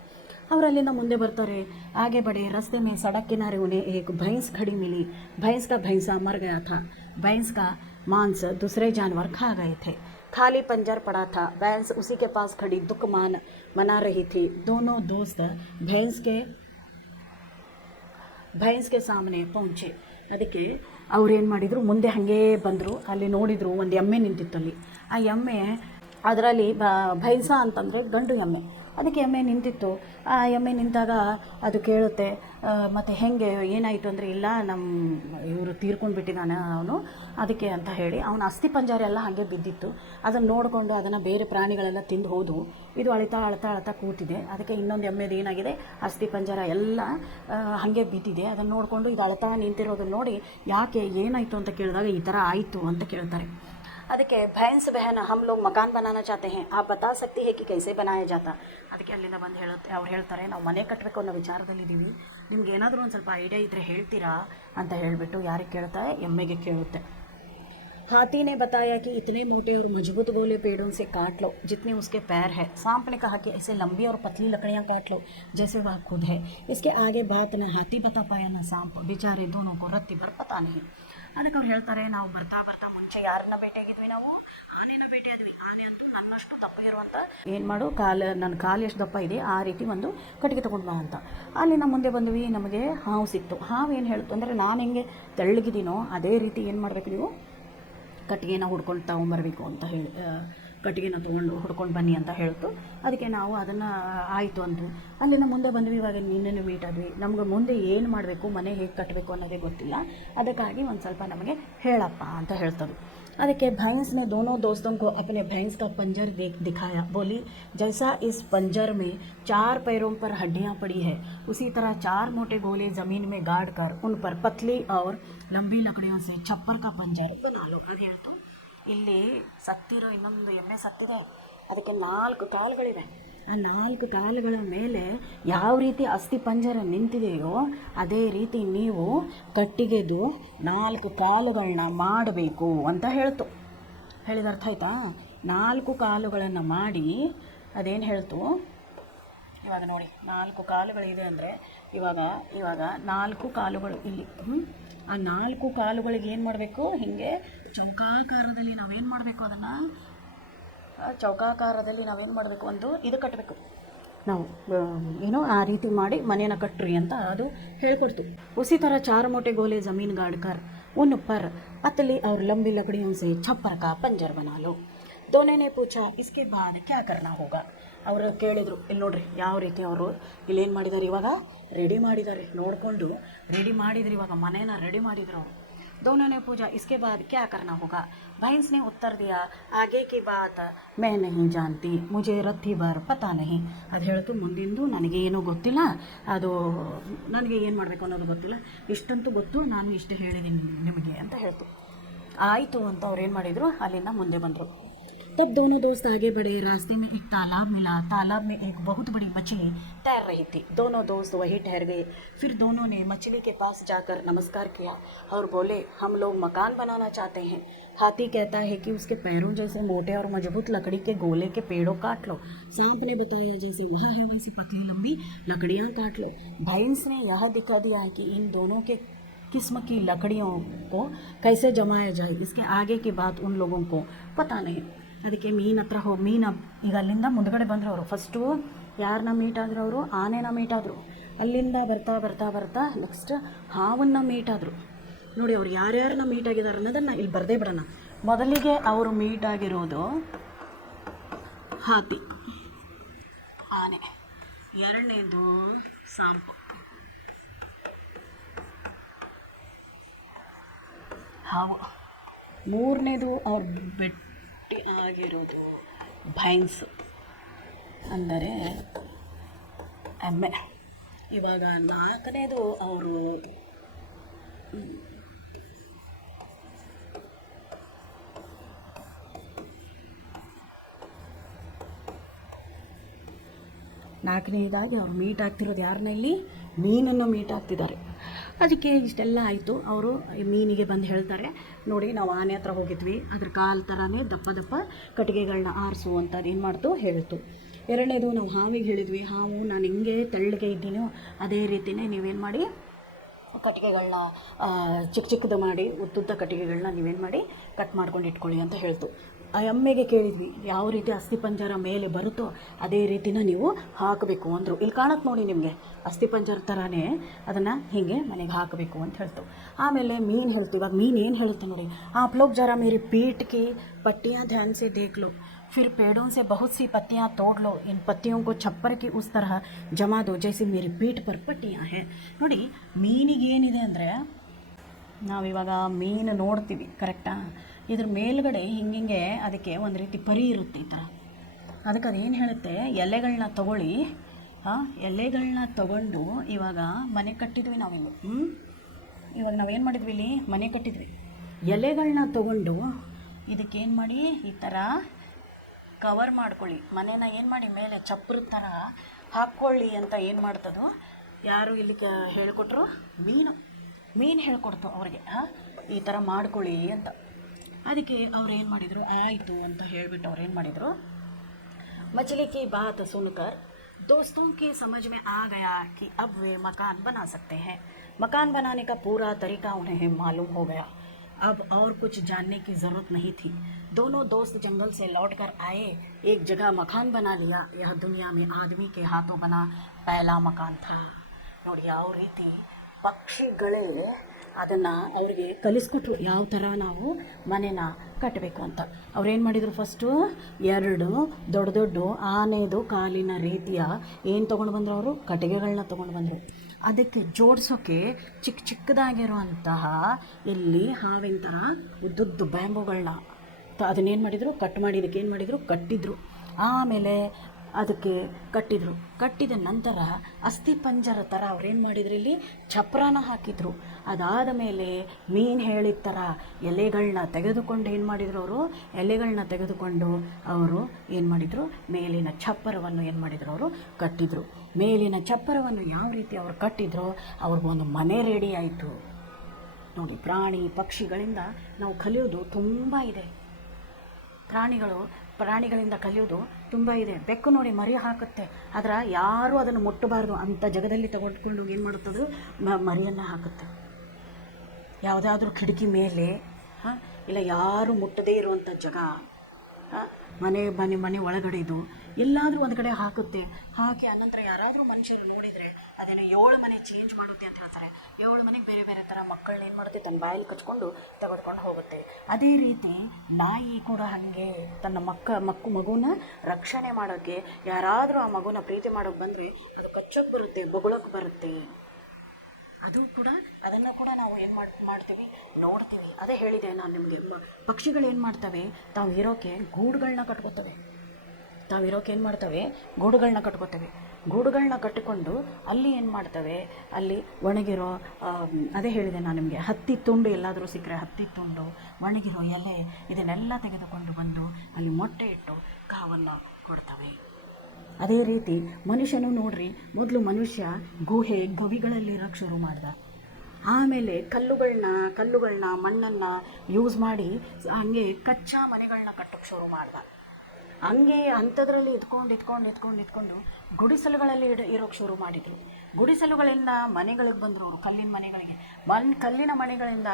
ಅವರಲ್ಲಿಂದ ಮುಂದೆ ಬರ್ತಾರೆ. आगे बढ़े, रास्ते में सड़क किनारे उन्हें एक भैंस खड़ी मिली. भैंस का भैंसा मर गया था. भैंस का मांस दूसरे जानवर खा गए थे. खाली पंजर पड़ा था. भैंस उसी के पास खड़ी दुख मना रही थी. दोनों दोस्त भैंस के सामने पहुँचे. ಅದಕ್ಕೆ ಅವ್ರೇನು ಮಾಡಿದರು, ಮುಂದೆ ಹಾಗೇ ಬಂದರು. ಅಲ್ಲಿ ನೋಡಿದರು ಒಂದು ಎಮ್ಮೆ ನಿಂತಿತ್ತಲ್ಲಿ. ಆ ಎಮ್ಮೆ ಅದರಲ್ಲಿ ಭೈಂಸ ಅಂತಂದರೆ ಗಂಡು ಎಮ್ಮೆ. ಅದಕ್ಕೆ ಎಮ್ಮೆ ನಿಂತಿತ್ತು. ಆ ಎಮ್ಮೆ ನಿಂತಾಗ ಅದು ಕೇಳುತ್ತೆ, ಮತ್ತು ಹೇಗೆ ಏನಾಯಿತು ಅಂದರೆ, ಇಲ್ಲ ಇವರು ತೀರ್ಕೊಂಡು ಬಿಟ್ಟಿದ್ದಾನೆ ಅವನು, ಅದಕ್ಕೆ ಅಂತ ಹೇಳಿ ಅವನ ಅಸ್ಥಿ ಪಂಜರ ಎಲ್ಲ ಹಾಗೆ ಬಿದ್ದಿತ್ತು. ಅದನ್ನು ನೋಡಿಕೊಂಡು ಅದನ್ನು ಬೇರೆ ಪ್ರಾಣಿಗಳೆಲ್ಲ ತಿಂದು ಹೋದವು. ಇದು ಅಳ್ತಾ ಕೂತಿದೆ. ಅದಕ್ಕೆ ಇನ್ನೊಂದು ಎಮ್ಮೆದು ಏನಾಗಿದೆ, ಅಸ್ಥಿ ಪಂಜರ ಎಲ್ಲ ಹಾಗೆ ಬಿದ್ದಿದೆ. ಅದನ್ನು ನೋಡಿಕೊಂಡು ಇದು ಅಳ್ತಾ ನಿಂತಿರೋದನ್ನು ನೋಡಿ ಯಾಕೆ ಏನಾಯಿತು ಅಂತ ಕೇಳಿದಾಗ ಈ ಥರ ಆಯಿತು ಅಂತ ಕೇಳ್ತಾರೆ. ಅದಕ್ಕೆ ಭೈನ್ಸ್ ಬಹನ ಹಮ್ ಲೋಗ್ ಮಕಾನ್ ಬನಾನಾ ಚಾತೆ ಹೇ, ಆಪ್ ಬತಾ ಸಕ್ತಿ ಹೇ ಕಿ ಕೈಸೆ ಬನಾಯ ಜಾತಾ. ಅದಕ್ಕೆ ಅಲ್ಲಿಂದ ಬಂದು ಅವ್ರು ಹೇಳ್ತಾರೆ, ನಾವು ಮನೆ ಕಟ್ಟಬೇಕು ಅನ್ನೋ ವಿಚಾರದಲ್ಲಿದ್ದೀವಿ, ನಿಮ್ಗೆ ಏನಾದರೂ ಒಂದು ಸ್ವಲ್ಪ ಐಡಿಯಾ ಇದ್ದರೆ ಹೇಳ್ತೀರಾ ಅಂತ ಹೇಳಿಬಿಟ್ಟು ಯಾರಿಗೆ ಕೇಳ್ತಾರೆ, ಎಮ್ಮೆಗೆ ಕೇಳುತ್ತೆ. हाथी ने बताया कि इतने मोटे और मजबूत गोले पेड़ों से काट लो जितने उसके पैर है. सांप ने कहा कि ऐसे लंबी और पतली लकड़ियाँ काट लो जैसे वह खुद है. इसके आगे बात न हाथी बता पाया न सांप. बेचारे दोनों को रत्ती भर पता नहीं. ಅದಕ್ಕೆ ಅವ್ರು ಹೇಳ್ತಾರೆ, ನಾವು ಬರ್ತಾ ಮುಂಚೆ ಯಾರನ್ನ ಭೇಟಿಯಾಗಿದ್ವಿ, ನಾವು ಆನೆನ ಭೇಟಿಯಾದ್ವಿ. ಆನೆ ಅಂತೂ ನನ್ನಷ್ಟು ದಪ್ಪ ಇರುವಂಥ, ಏನು ಮಾಡು, ನನ್ನ ಕಾಲು ಎಷ್ಟು ದಪ್ಪ ಇದೆ ಆ ರೀತಿ ಒಂದು ಕಟ್ಟಿಗೆ ತೊಗೊಂಡು ಬಾ ಅಂತ. ಅಲ್ಲಿ ನಮ್ಮ ಮುಂದೆ ಬಂದ್ವಿ, ನಮಗೆ ಹಾವು ಸಿಕ್ತು. ಹಾವು ಏನು ಹೇಳ್ತು ಅಂದರೆ, ನಾನು ಹೆಂಗೆ ತೆಳ್ಳಗಿದ್ದೀನೋ ಅದೇ ರೀತಿ ಏನು ಮಾಡಬೇಕು, ನೀವು ಕಟ್ಟಿಗೆನ ಹುಡ್ಕೊಂಡು ತಗೊಂಬರ್ಬೇಕು ಅಂತ ಹೇಳಿ ಕಟ್ಟಿಗೆನ ಹುಡ್ಕೊಂಡು ಬನ್ನಿ ಅಂತ ಹೇಳ್ತು. ಅದಕ್ಕೆ ನಾವು ಅದನ್ನು ಆಯಿತು ಅಂದ್ವಿ. ಅಲ್ಲಿಂದ ಮುಂದೆ ಬಂದ್ವಿ. ಇವಾಗ ನಿನ್ನೆ ಮೀಟ್ ಆದ್ವಿ. ನಮ್ಗೆ ಮುಂದೆ ಏನು ಮಾಡಬೇಕು, ಮನೆ ಹೇಗೆ ಕಟ್ಟಬೇಕು ಅನ್ನೋದೇ ಗೊತ್ತಿಲ್ಲ, ಅದಕ್ಕಾಗಿ ಒಂದು ಸ್ವಲ್ಪ ನಮಗೆ ಹೇಳಪ್ಪ ಅಂತ ಹೇಳ್ತದೆ. ಅದಕ್ಕೆ भैंस ने दोनों दोस्तों को अपने भैंस का पंजर दिखाया. बोली, जैसा इस पंजर में 4 पैरों पर हड्डियां पड़ी है, उसी तरह 4 मोटे गोले ज़मीन में गाड़ कर उन पर पतली और लंबी लकड़ियों से छप्पर का पंजर बना लो. ಅದು ಹೇಳ್ತು, ಇಲ್ಲಿ ಸತ್ತಿರೋ ಇನ್ನೊಂದು ಎಮ್ಮೆ ಸತ್ತಿದೆ. ಅದಕ್ಕೆ 4 ಕಾಲುಗಳಿವೆ. ಆ 4 ಕಾಲುಗಳ ಮೇಲೆ ಯಾವ ರೀತಿ ಅಸ್ಥಿ ಪಂಜರ ನಿಂತಿದೆಯೋ ಅದೇ ರೀತಿ ನೀವು ಕಟ್ಟಿಗೆದು 4 ಕಾಲುಗಳನ್ನ ಮಾಡಬೇಕು ಅಂತ ಹೇಳ್ತು. ಹೇಳಿದ ಅರ್ಥ ಆಯ್ತಾ? 4 ಕಾಲುಗಳನ್ನು ಮಾಡಿ ಅದೇನು ಹೇಳ್ತು, ಇವಾಗ ನೋಡಿ 4 ಕಾಲುಗಳಿದೆ ಅಂದರೆ ಇವಾಗ 4 ಕಾಲುಗಳು ಇಲ್ಲಿ. ಆ 4 ಕಾಲುಗಳಿಗೆ ಏನು ಮಾಡಬೇಕು, ಹೀಗೆ ಚೌಕಾಕಾರದಲ್ಲಿ ನಾವೇನು ಮಾಡಬೇಕು, ಅದನ್ನು ಚೌಕಾಕಾರದಲ್ಲಿ ನಾವೇನು ಮಾಡಬೇಕು, ಒಂದು ಇದು ಕಟ್ಟಬೇಕು ನಾವು, ಏನೋ ಆ ರೀತಿ ಮಾಡಿ ಮನೆಯನ್ನು ಕಟ್ಟ್ರಿ ಅಂತ ಅದು ಹೇಳ್ಕೊಡ್ತು. उसी तरह 4 मोटे गोले ज़मीन गाड़ कर उन पर पतली और लंबी लकड़ियों से छप्पर का पंजर बना लो. दोनों ने पूछा इसके बाद क्या करना होगा. ಅವರು ಕೇಳಿದರು. ಇಲ್ಲಿ ನೋಡ್ರಿ ಯಾವ ರೀತಿ ಅವರು ಇಲ್ಲೇನು ಮಾಡಿದ್ದಾರೆ, ಇವಾಗ ರೆಡಿ ಮಾಡಿದ್ದಾರೆ. ನೋಡಿಕೊಂಡು ರೆಡಿ ಮಾಡಿದ್ರು, ಇವಾಗ ಮನೇನ ರೆಡಿ ಮಾಡಿದ್ರು ಅವರು. दोनों ने पूछा इसके बाद क्या करना होगा. भैंस ने उत्तर दिया, आगे की बात मैं नहीं जानती, मुझे रत्ती भर पता नहीं. ಅದು ಹೇಳ್ತು, ಮುಂದಿಂದು ನನಗೆ ಏನೂ ಗೊತ್ತಿಲ್ಲ, ಅದು ನನಗೆ ಏನು ಮಾಡಬೇಕು ಅನ್ನೋದು ಗೊತ್ತಿಲ್ಲ, ಇಷ್ಟಂತೂ ಗೊತ್ತು, ನಾನು ಇಷ್ಟು ಹೇಳಿದ್ದೀನಿ ನಿಮಗೆ ಅಂತ ಹೇಳ್ತು. ಆಯಿತು ಅಂತ ಅವ್ರು ಏನು ಮಾಡಿದರು, ಅಲ್ಲಿಂದ ಮುಂದೆ ಬಂದರು. तब दोनों दोस्त आगे बढ़े. रास्ते में एक तालाब मिला. तालाब में एक बहुत बड़ी मछली तैर रही थी. दोनों दोस्त वहीं ठहर गए. फिर दोनों ने मछली के पास जाकर नमस्कार किया और बोले, हम लोग मकान बनाना चाहते हैं. हाथी कहता है कि उसके पैरों जैसे मोटे और मजबूत लकड़ी के गोले के पेड़ों काट लो. सांप ने बताया, जैसे वहाँ है वैसी पतली लंबी लकड़ियाँ काट लो. भैंस ने यह दिखा दिया है कि इन दोनों के किस्म की लकड़ियों को कैसे जमाया जाए. इसके आगे की बात उन लोगों को पता नहीं. ಅದಕ್ಕೆ ಮೀನು ಹತ್ರ ಈಗ ಅಲ್ಲಿಂದ ಮುಂದ್ಗಡೆ ಬಂದರು ಅವರು. ಫಸ್ಟು ಯಾರನ್ನ ಮೀಟ್ ಆದರು ಅವರು, ಆನೆನ ಮೀಟ್ ಆದರು. ಅಲ್ಲಿಂದ ಬರ್ತಾ ನೆಕ್ಸ್ಟ್ ಹಾವನ್ನು ಮೀಟ್ ಆದರು. ನೋಡಿ ಅವ್ರು ಯಾರ್ಯಾರನ್ನ ಮೀಟ್ ಆಗಿದ್ದಾರೆ ಅನ್ನೋದನ್ನು ಇಲ್ಲಿ ಬರದೇ ಬಿಡೋಣ. ಮೊದಲಿಗೆ ಅವರು ಮೀಟ್ ಆಗಿರೋದು ಹಾತಿ, ಆನೆ. ಎರಡನೇದು ಸಾಂಪು, ಹಾವು. ಮೂರನೇದು ಅವ್ರು ಭೇಟಿ ಆಗಿರೋದು ಭೈನ್ಸ್ ಅಂದರೆ ಎಮ್ಮೆ. ಇವಾಗ ನಾಲ್ಕನೇದು ಅವರು ನಾಲ್ಕನೇದಾಗಿ ಅವ್ರು ಮೀಟ್ ಆಗ್ತಿರೋದು ಯಾರನ್ನ ಇಲ್ಲಿ ಮೀನನ್ನು ಮೀಟ್ ಆಗ್ತಿದ್ದಾರೆ. ಅದಕ್ಕೆ ಇಷ್ಟೆಲ್ಲ ಆಯಿತು. ಅವರು ಮೀನಿಗೆ ಬಂದು ಹೇಳ್ತಾರೆ, ನೋಡಿ ನಾವು ಆನೆ ಹತ್ರ ಹೋಗಿದ್ವಿ, ಅದ್ರ ಕಾಲು ಥರನೇ ದಪ್ಪ ದಪ್ಪ ಕಟ್ಟಿಗೆಗಳನ್ನ ಆರಿಸು ಅಂತದ್ದು ಏನು ಮಾಡ್ತು ಹೇಳ್ತು. ಎರಡನೇದು ನಾವು ಹಾವಿಗೆ ಹೇಳಿದ್ವಿ, ಹಾವು ನಾನು ಹಿಂಗೆ ತೆಳ್ಳಗೆ ಇದ್ದೀನೋ ಅದೇ ರೀತಿಯೇ ನೀವೇನು ಮಾಡಿ ಕಟ್ಟಿಗೆಗಳನ್ನ ಚಿಕ್ಕ ಚಿಕ್ಕದು ಮಾಡಿ ಉದ್ದುದ್ದ ಕಟ್ಟಿಗೆಗಳನ್ನ ನೀವೇನು ಮಾಡಿ ಕಟ್ ಮಾಡ್ಕೊಂಡು ಇಟ್ಕೊಳ್ಳಿ ಅಂತ ಹೇಳ್ತು. ಆ ಎಮ್ಮೆಗೆ ಕೇಳಿದ್ವಿ, ಯಾವ ರೀತಿ ಅಸ್ಥಿಪಂಜರ ಮೇಲೆ ಬರುತ್ತೋ ಅದೇ ರೀತಿನ ನೀವು ಹಾಕಬೇಕು ಅಂದರು. ಇಲ್ಲಿ ಕಾಣತ್ತೆ ನೋಡಿ ನಿಮಗೆ ಅಸ್ಥಿಪಂಜರ ಥರನೇ ಅದನ್ನು ಹೀಗೆ ಮನೆಗೆ ಹಾಕಬೇಕು ಅಂತ ಹೇಳ್ತು. ಆಮೇಲೆ ಮೀನು ಹೇಳ್ತು. ಇವಾಗ ಮೀನು ಏನು ಹೇಳುತ್ತೆ ನೋಡಿ, आप लोग जरा मेरी पीठ की पट्टियाँ ध्यान से देख लो, फिर पेड़ों से बहुत सी पत्तियाँ तोड़ लो, इन पत्तियों को छप्पर की उस तरह जमा दो जैसे मेरी पीठ पर पट्टियाँ है. ನೋಡಿ ಮೀನಿಗೆ ಏನಿದೆ ಅಂದರೆ, ನಾವಿವಾಗ ಮೀನು ನೋಡ್ತೀವಿ ಕರೆಕ್ಟಾ, ಇದ್ರ ಮೇಲ್ಗಡೆ ಹಿಂಗೆ ಅದಕ್ಕೆ ಒಂದು ರೀತಿ ಪರಿ ಇರುತ್ತೆ ಈ ಥರ. ಅದಕ್ಕೆ ಅದೇನು ಹೇಳುತ್ತೆ, ಎಲೆಗಳನ್ನ ತೊಗೊಳ್ಳಿ, ಎಲೆಗಳನ್ನ ತೊಗೊಂಡು ಇವಾಗ ಮನೆ ಕಟ್ಟಿದ್ವಿ ನಾವಿಲ್ಲಿ. ಇವಾಗ ನಾವೇನು ಮಾಡಿದ್ವಿ, ಇಲ್ಲಿ ಮನೆ ಕಟ್ಟಿದ್ವಿ, ಎಲೆಗಳನ್ನ ತೊಗೊಂಡು ಇದಕ್ಕೇನು ಮಾಡಿ ಈ ಥರ ಕವರ್ ಮಾಡ್ಕೊಳ್ಳಿ, ಮನೇನ ಏನು ಮಾಡಿ ಮೇಲೆ ಚಪ್ರ ಥರ ಹಾಕ್ಕೊಳ್ಳಿ ಅಂತ ಏನು ಮಾಡ್ತದೋ, ಯಾರು ಇಲ್ಲಿ ಹೇಳಿಕೊಟ್ರು, ಮೀನು ಹೇಳ್ಕೊಡ್ತು ಅವ್ರಿಗೆ, ಈ ಥರ ಮಾಡ್ಕೊಳ್ಳಿ ಅಂತ. ಅದಕ್ಕೆ ಅವ್ರು ಏನು ಮಾಡಿದರು, ಆಯಿತು ಅಂತ ಹೇಳಿಬಿಟ್ಟು ಅವ್ರು ಏನು ಮಾಡಿದರು, मछली की बात सुनकर दोस्तों की समझ में आ गया कि अब वे मकान बना सकते हैं. मकान बनाने का पूरा तरीका उन्हें मालूम हो गया. अब और कुछ जानने की ज़रूरत नहीं थी. दोनों दोस्त जंगल से लौट कर आए, एक जगह मकान बना लिया. यह दुनिया में आदमी के हाथों बना पहला मकान था. ನೋಡಿ ಯಾವ ರೀತಿ ಪಕ್ಷಿಗಳೇ ಅದನ್ನು ಅವ್ರಿಗೆ ಕಲಿಸ್ಕೊಟ್ರು, ಯಾವ ಥರ ನಾವು ಮನೇನ ಕಟ್ಟಬೇಕು ಅಂತ. ಅವ್ರೇನು ಮಾಡಿದರು, ಫಸ್ಟು ಎರಡು ದೊಡ್ಡ ದೊಡ್ಡ ಆನೆದು ಕಾಲಿನ ರೀತಿಯ ಏನು ತೊಗೊಂಡು ಬಂದರು, ಅವರು ಕಟ್ಟಿಗೆಗಳನ್ನ ತೊಗೊಂಡು ಬಂದರು. ಅದಕ್ಕೆ ಜೋಡಿಸೋಕ್ಕೆ ಚಿಕ್ಕ ಚಿಕ್ಕದಾಗಿರುವಂತಹ ಇಲ್ಲಿ ಹಾವಿನ ಥರ ಉದ್ದುದ್ದು ಬ್ಯಾಂಬುಗಳನ್ನ ಅದನ್ನೇನು ಮಾಡಿದರು, ಕಟ್ ಮಾಡಿ ಇದಕ್ಕೆ ಏನು ಮಾಡಿದರು, ಕಟ್ಟಿದ್ರು. ಆಮೇಲೆ ಅದಕ್ಕೆ ಕಟ್ಟಿದ ನಂತರ ಅಸ್ಥಿಪಂಜರ ಥರ ಅವ್ರೇನು ಮಾಡಿದ್ರು, ಇಲ್ಲಿ ಚಪ್ರಾನ ಹಾಕಿದ್ರು. ಅದಾದ ಮೇಲೆ ಮೀನು ಹೇಳಿದ ಥರ ಎಲೆಗಳನ್ನ ತೆಗೆದುಕೊಂಡು ಏನು ಮಾಡಿದರು, ಎಲೆಗಳನ್ನ ತೆಗೆದುಕೊಂಡು ಅವರು ಏನು ಮಾಡಿದರು, ಮೇಲಿನ ಚಪ್ಪರವನ್ನು ಏನು ಮಾಡಿದರು, ಅವರು ಕಟ್ಟಿದರು. ಮೇಲಿನ ಚಪ್ಪರವನ್ನು ಯಾವ ರೀತಿ ಅವರು ಕಟ್ಟಿದ್ರು, ಅವ್ರಿಗೊಂದು ಮನೆ ರೆಡಿ ಆಯಿತು. ನೋಡಿ, ಪ್ರಾಣಿ ಪಕ್ಷಿಗಳಿಂದ ನಾವು ಕಲಿಯೋದು ತುಂಬ ಇದೆ. ಪ್ರಾಣಿಗಳಿಂದ ಕಲಿಯೋದು ತುಂಬ ಇದೆ. ಬೆಕ್ಕು ನೋಡಿ ಮರಿ ಹಾಕುತ್ತೆ, ಆದರೆ ಯಾರೂ ಅದನ್ನು ಮುಟ್ಟಬಾರ್ದು ಅಂಥ ಜಗದಲ್ಲಿ ತಗೊಂಡ್ಕೊಂಡು ಏನು ಮಾಡುತ್ತದು, ಮರಿಯನ್ನು ಹಾಕುತ್ತೆ. ಯಾವುದಾದ್ರೂ ಕಿಟಕಿ ಮೇಲೆ ಇಲ್ಲ ಯಾರು ಮುಟ್ಟದೇ ಇರುವಂಥ ಜಾಗ, ಮನೆ ಒಳಗಡೆದು ಎಲ್ಲಾದರೂ ಒಂದು ಕಡೆ ಹಾಕುತ್ತೆ. ಹಾಕಿ ಅನಂತರ ಯಾರಾದರೂ ಮನುಷ್ಯರು ನೋಡಿದರೆ ಅದೇನೋ 7 ಮನೆ ಚೇಂಜ್ ಮಾಡುತ್ತೆ ಅಂತ ಹೇಳ್ತಾರೆ. 7 ಮನೆಗೆ ಬೇರೆ ಬೇರೆ ಥರ ಮಕ್ಕಳನ್ನ ಏನು ಮಾಡುತ್ತೆ, ತನ್ನ ಬಾಯಲ್ಲಿ ಕಚ್ಕೊಂಡು ತೆಗೆದುಕೊಂಡು ಹೋಗುತ್ತೆ. ಅದೇ ರೀತಿ ನಾಯಿ ಕೂಡ ಹಾಗೆ ತನ್ನ ಮಗುನ ರಕ್ಷಣೆ ಮಾಡೋಕ್ಕೆ, ಯಾರಾದರೂ ಆ ಮಗುನ ಪ್ರೀತಿ ಮಾಡೋಕ್ಕೆ ಬಂದರೆ ಅದು ಕಚ್ಚೋಕ್ಕೆ ಬರುತ್ತೆ, ಬೊಗಳಕ್ಕೆ ಬರುತ್ತೆ. ಅದನ್ನು ಕೂಡ ನಾವು ಏನು ಮಾಡ್ತೀವಿ, ನೋಡ್ತೀವಿ. ಅದೇ ಹೇಳಿದೆ ನಾನು ನಿಮಗೆ, ಪಕ್ಷಿಗಳು ಏನು ಮಾಡ್ತವೆ, ತಾವು ಇರೋಕ್ಕೆ ಗೂಡುಗಳನ್ನ ಕಟ್ಕೋತವೆ. ಗೂಡುಗಳನ್ನ ಕಟ್ಟಿಕೊಂಡು ಅಲ್ಲಿ ಏನು ಮಾಡ್ತವೆ, ಅಲ್ಲಿ ಒಣಗಿರೋ ಅದೇ ಹೇಳಿದೆ ನಾನು ನಿಮಗೆ, ಹತ್ತಿ ತುಂಡು ಎಲ್ಲಾದರೂ ಸಿಕ್ಕರೆ ಹತ್ತಿ ತುಂಡು, ಒಣಗಿರೋ ಎಲೆ ಇದನ್ನೆಲ್ಲ ತೆಗೆದುಕೊಂಡು ಬಂದು ಅಲ್ಲಿ ಮೊಟ್ಟೆ ಇಟ್ಟು ಕಾವನ್ನು ಕೊಡ್ತವೆ. ಅದೇ ರೀತಿ ಮನುಷ್ಯನು ನೋಡ್ರಿ, ಮೊದಲು ಮನುಷ್ಯ ಗವಿಗಳಲ್ಲಿ ಇರೋಕ್ಕೆ ಶುರು ಮಾಡ್ದ. ಆಮೇಲೆ ಕಲ್ಲುಗಳನ್ನ ಮಣ್ಣನ್ನು ಯೂಸ್ ಮಾಡಿ ಹಂಗೆ ಕಚ್ಚಾ ಮನೆಗಳನ್ನ ಕಟ್ಟೋಕ್ಕೆ ಶುರು ಮಾಡ್ದ. ಹಂಗೆ ಅಂಥದ್ರಲ್ಲಿ ಇದ್ಕೊಂಡು ಗುಡಿಸಲುಗಳಲ್ಲಿ ಇರೋಕ್ಕೆ ಶುರು ಮಾಡಿದರು. ಗುಡಿಸಲುಗಳಿಂದ ಮನೆಗಳಿಗೆ ಬಂದರು ಅವರು, ಕಲ್ಲಿನ ಮನೆಗಳಿಂದ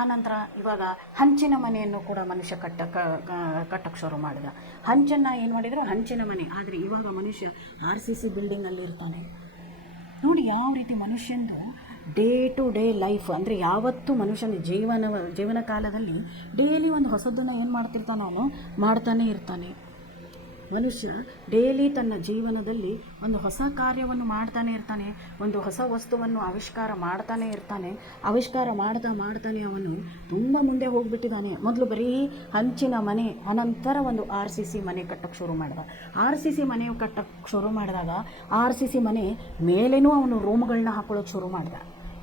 ಆನಂತರ ಇವಾಗ ಹಂಚಿನ ಮನೆಯನ್ನು ಕೂಡ ಮನುಷ್ಯ ಕಟ್ಟಕ್ಕೆ ಶುರು ಮಾಡಿದ. ಹಂಚನ್ನು ಏನು ಮಾಡಿದರು, ಹಂಚಿನ ಮನೆ. ಆದರೆ ಇವಾಗ ಮನುಷ್ಯ RCC ಬಿಲ್ಡಿಂಗಲ್ಲಿ ಇರ್ತಾನೆ. ನೋಡಿ ಯಾವ ರೀತಿ ಮನುಷ್ಯಂದು ಡೇ ಟು ಡೇ ಲೈಫ್ ಅಂದರೆ ಯಾವತ್ತೂ ಮನುಷ್ಯನ ಜೀವನ ಕಾಲದಲ್ಲಿ ಡೈಲಿ ಒಂದು ಹೊಸದನ್ನು ಏನು ಮಾಡ್ತಿರ್ತಾನೆ, ಅವನು ಮಾಡ್ತಾನೆ ಇರ್ತಾನೆ. ಮನುಷ್ಯ ಡೈಲಿ ತನ್ನ ಜೀವನದಲ್ಲಿ ಒಂದು ಹೊಸ ಕಾರ್ಯವನ್ನು ಮಾಡ್ತಾನೆ ಇರ್ತಾನೆ, ಒಂದು ಹೊಸ ವಸ್ತುವನ್ನು ಆವಿಷ್ಕಾರ ಮಾಡ್ತಾನೆ ಇರ್ತಾನೆ. ಆವಿಷ್ಕಾರ ಮಾಡ್ತಾನೆ ಅವನು ತುಂಬ ಮುಂದೆ ಹೋಗಿಬಿಟ್ಟಿದ್ದಾನೆ. ಮೊದಲು ಬರೀ ಹಂಚಿನ ಮನೆ, ಅನಂತರ ಒಂದು RCC ಮನೆ ಕಟ್ಟಕ್ಕೆ ಶುರು ಮಾಡಿದ. RCC ಮನೆ ಕಟ್ಟಕ್ಕೆ ಶುರು ಮಾಡಿದಾಗ RCC ಮನೆ ಮೇಲೇನೂ ಅವನು ರೂಮ್ಗಳನ್ನ ಹಾಕೊಳ್ಳೋಕೆ ಶುರು ಮಾಡಿದ.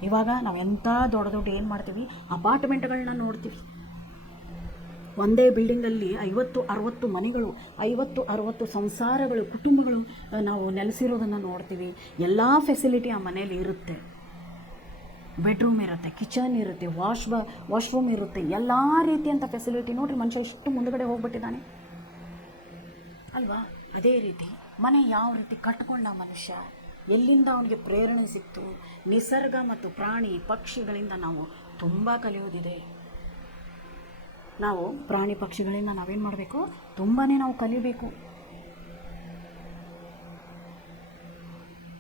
ಇವಾಗ ನಾವು ಎಂಥ ದೊಡ್ಡ ಏನು ಮಾಡ್ತೀವಿ, ಅಪಾರ್ಟ್ಮೆಂಟ್ಗಳನ್ನ ನೋಡ್ತೀವಿ. ಒಂದೇ ಬಿಲ್ಡಿಂಗಲ್ಲಿ 50-60 ಮನೆಗಳು, 50-60 ಸಂಸಾರಗಳು, ಕುಟುಂಬಗಳು ನಾವು ನೆಲೆಸಿರೋದನ್ನು ನೋಡ್ತೀವಿ. ಎಲ್ಲ ಫೆಸಿಲಿಟಿ ಆ ಮನೇಲಿ ಇರುತ್ತೆ. ಬೆಡ್ರೂಮ್ ಇರುತ್ತೆ, ಕಿಚನ್ ಇರುತ್ತೆ, ವಾಶ್ರೂಮ್ ಇರುತ್ತೆ, ಎಲ್ಲ ರೀತಿಯಂಥ ಫೆಸಿಲಿಟಿ. ನೋಡಿರಿ, ಮನುಷ್ಯ ಇಷ್ಟು ಮುಂದುಗಡೆ ಹೋಗ್ಬಿಟ್ಟಿದ್ದಾನೆ ಅಲ್ವಾ? ಅದೇ ರೀತಿ ಮನೆ ಯಾವ ರೀತಿ ಕಟ್ಕೊಂಡ ಮನುಷ್ಯ, ಎಲ್ಲಿಂದ ಅವನಿಗೆ ಪ್ರೇರಣೆ ಸಿಕ್ತು? ನಿಸರ್ಗ ಮತ್ತು ಪ್ರಾಣಿ ಪಕ್ಷಿಗಳಿಂದ ನಾವು ತುಂಬ ಕಲಿಯೋದಿದೆ. ನಾವು ಪ್ರಾಣಿ ಪಕ್ಷಿಗಳಿಂದ ನಾವೇನು ಮಾಡಬೇಕು? ತುಂಬಾ ನಾವು ಕಲಿಬೇಕು.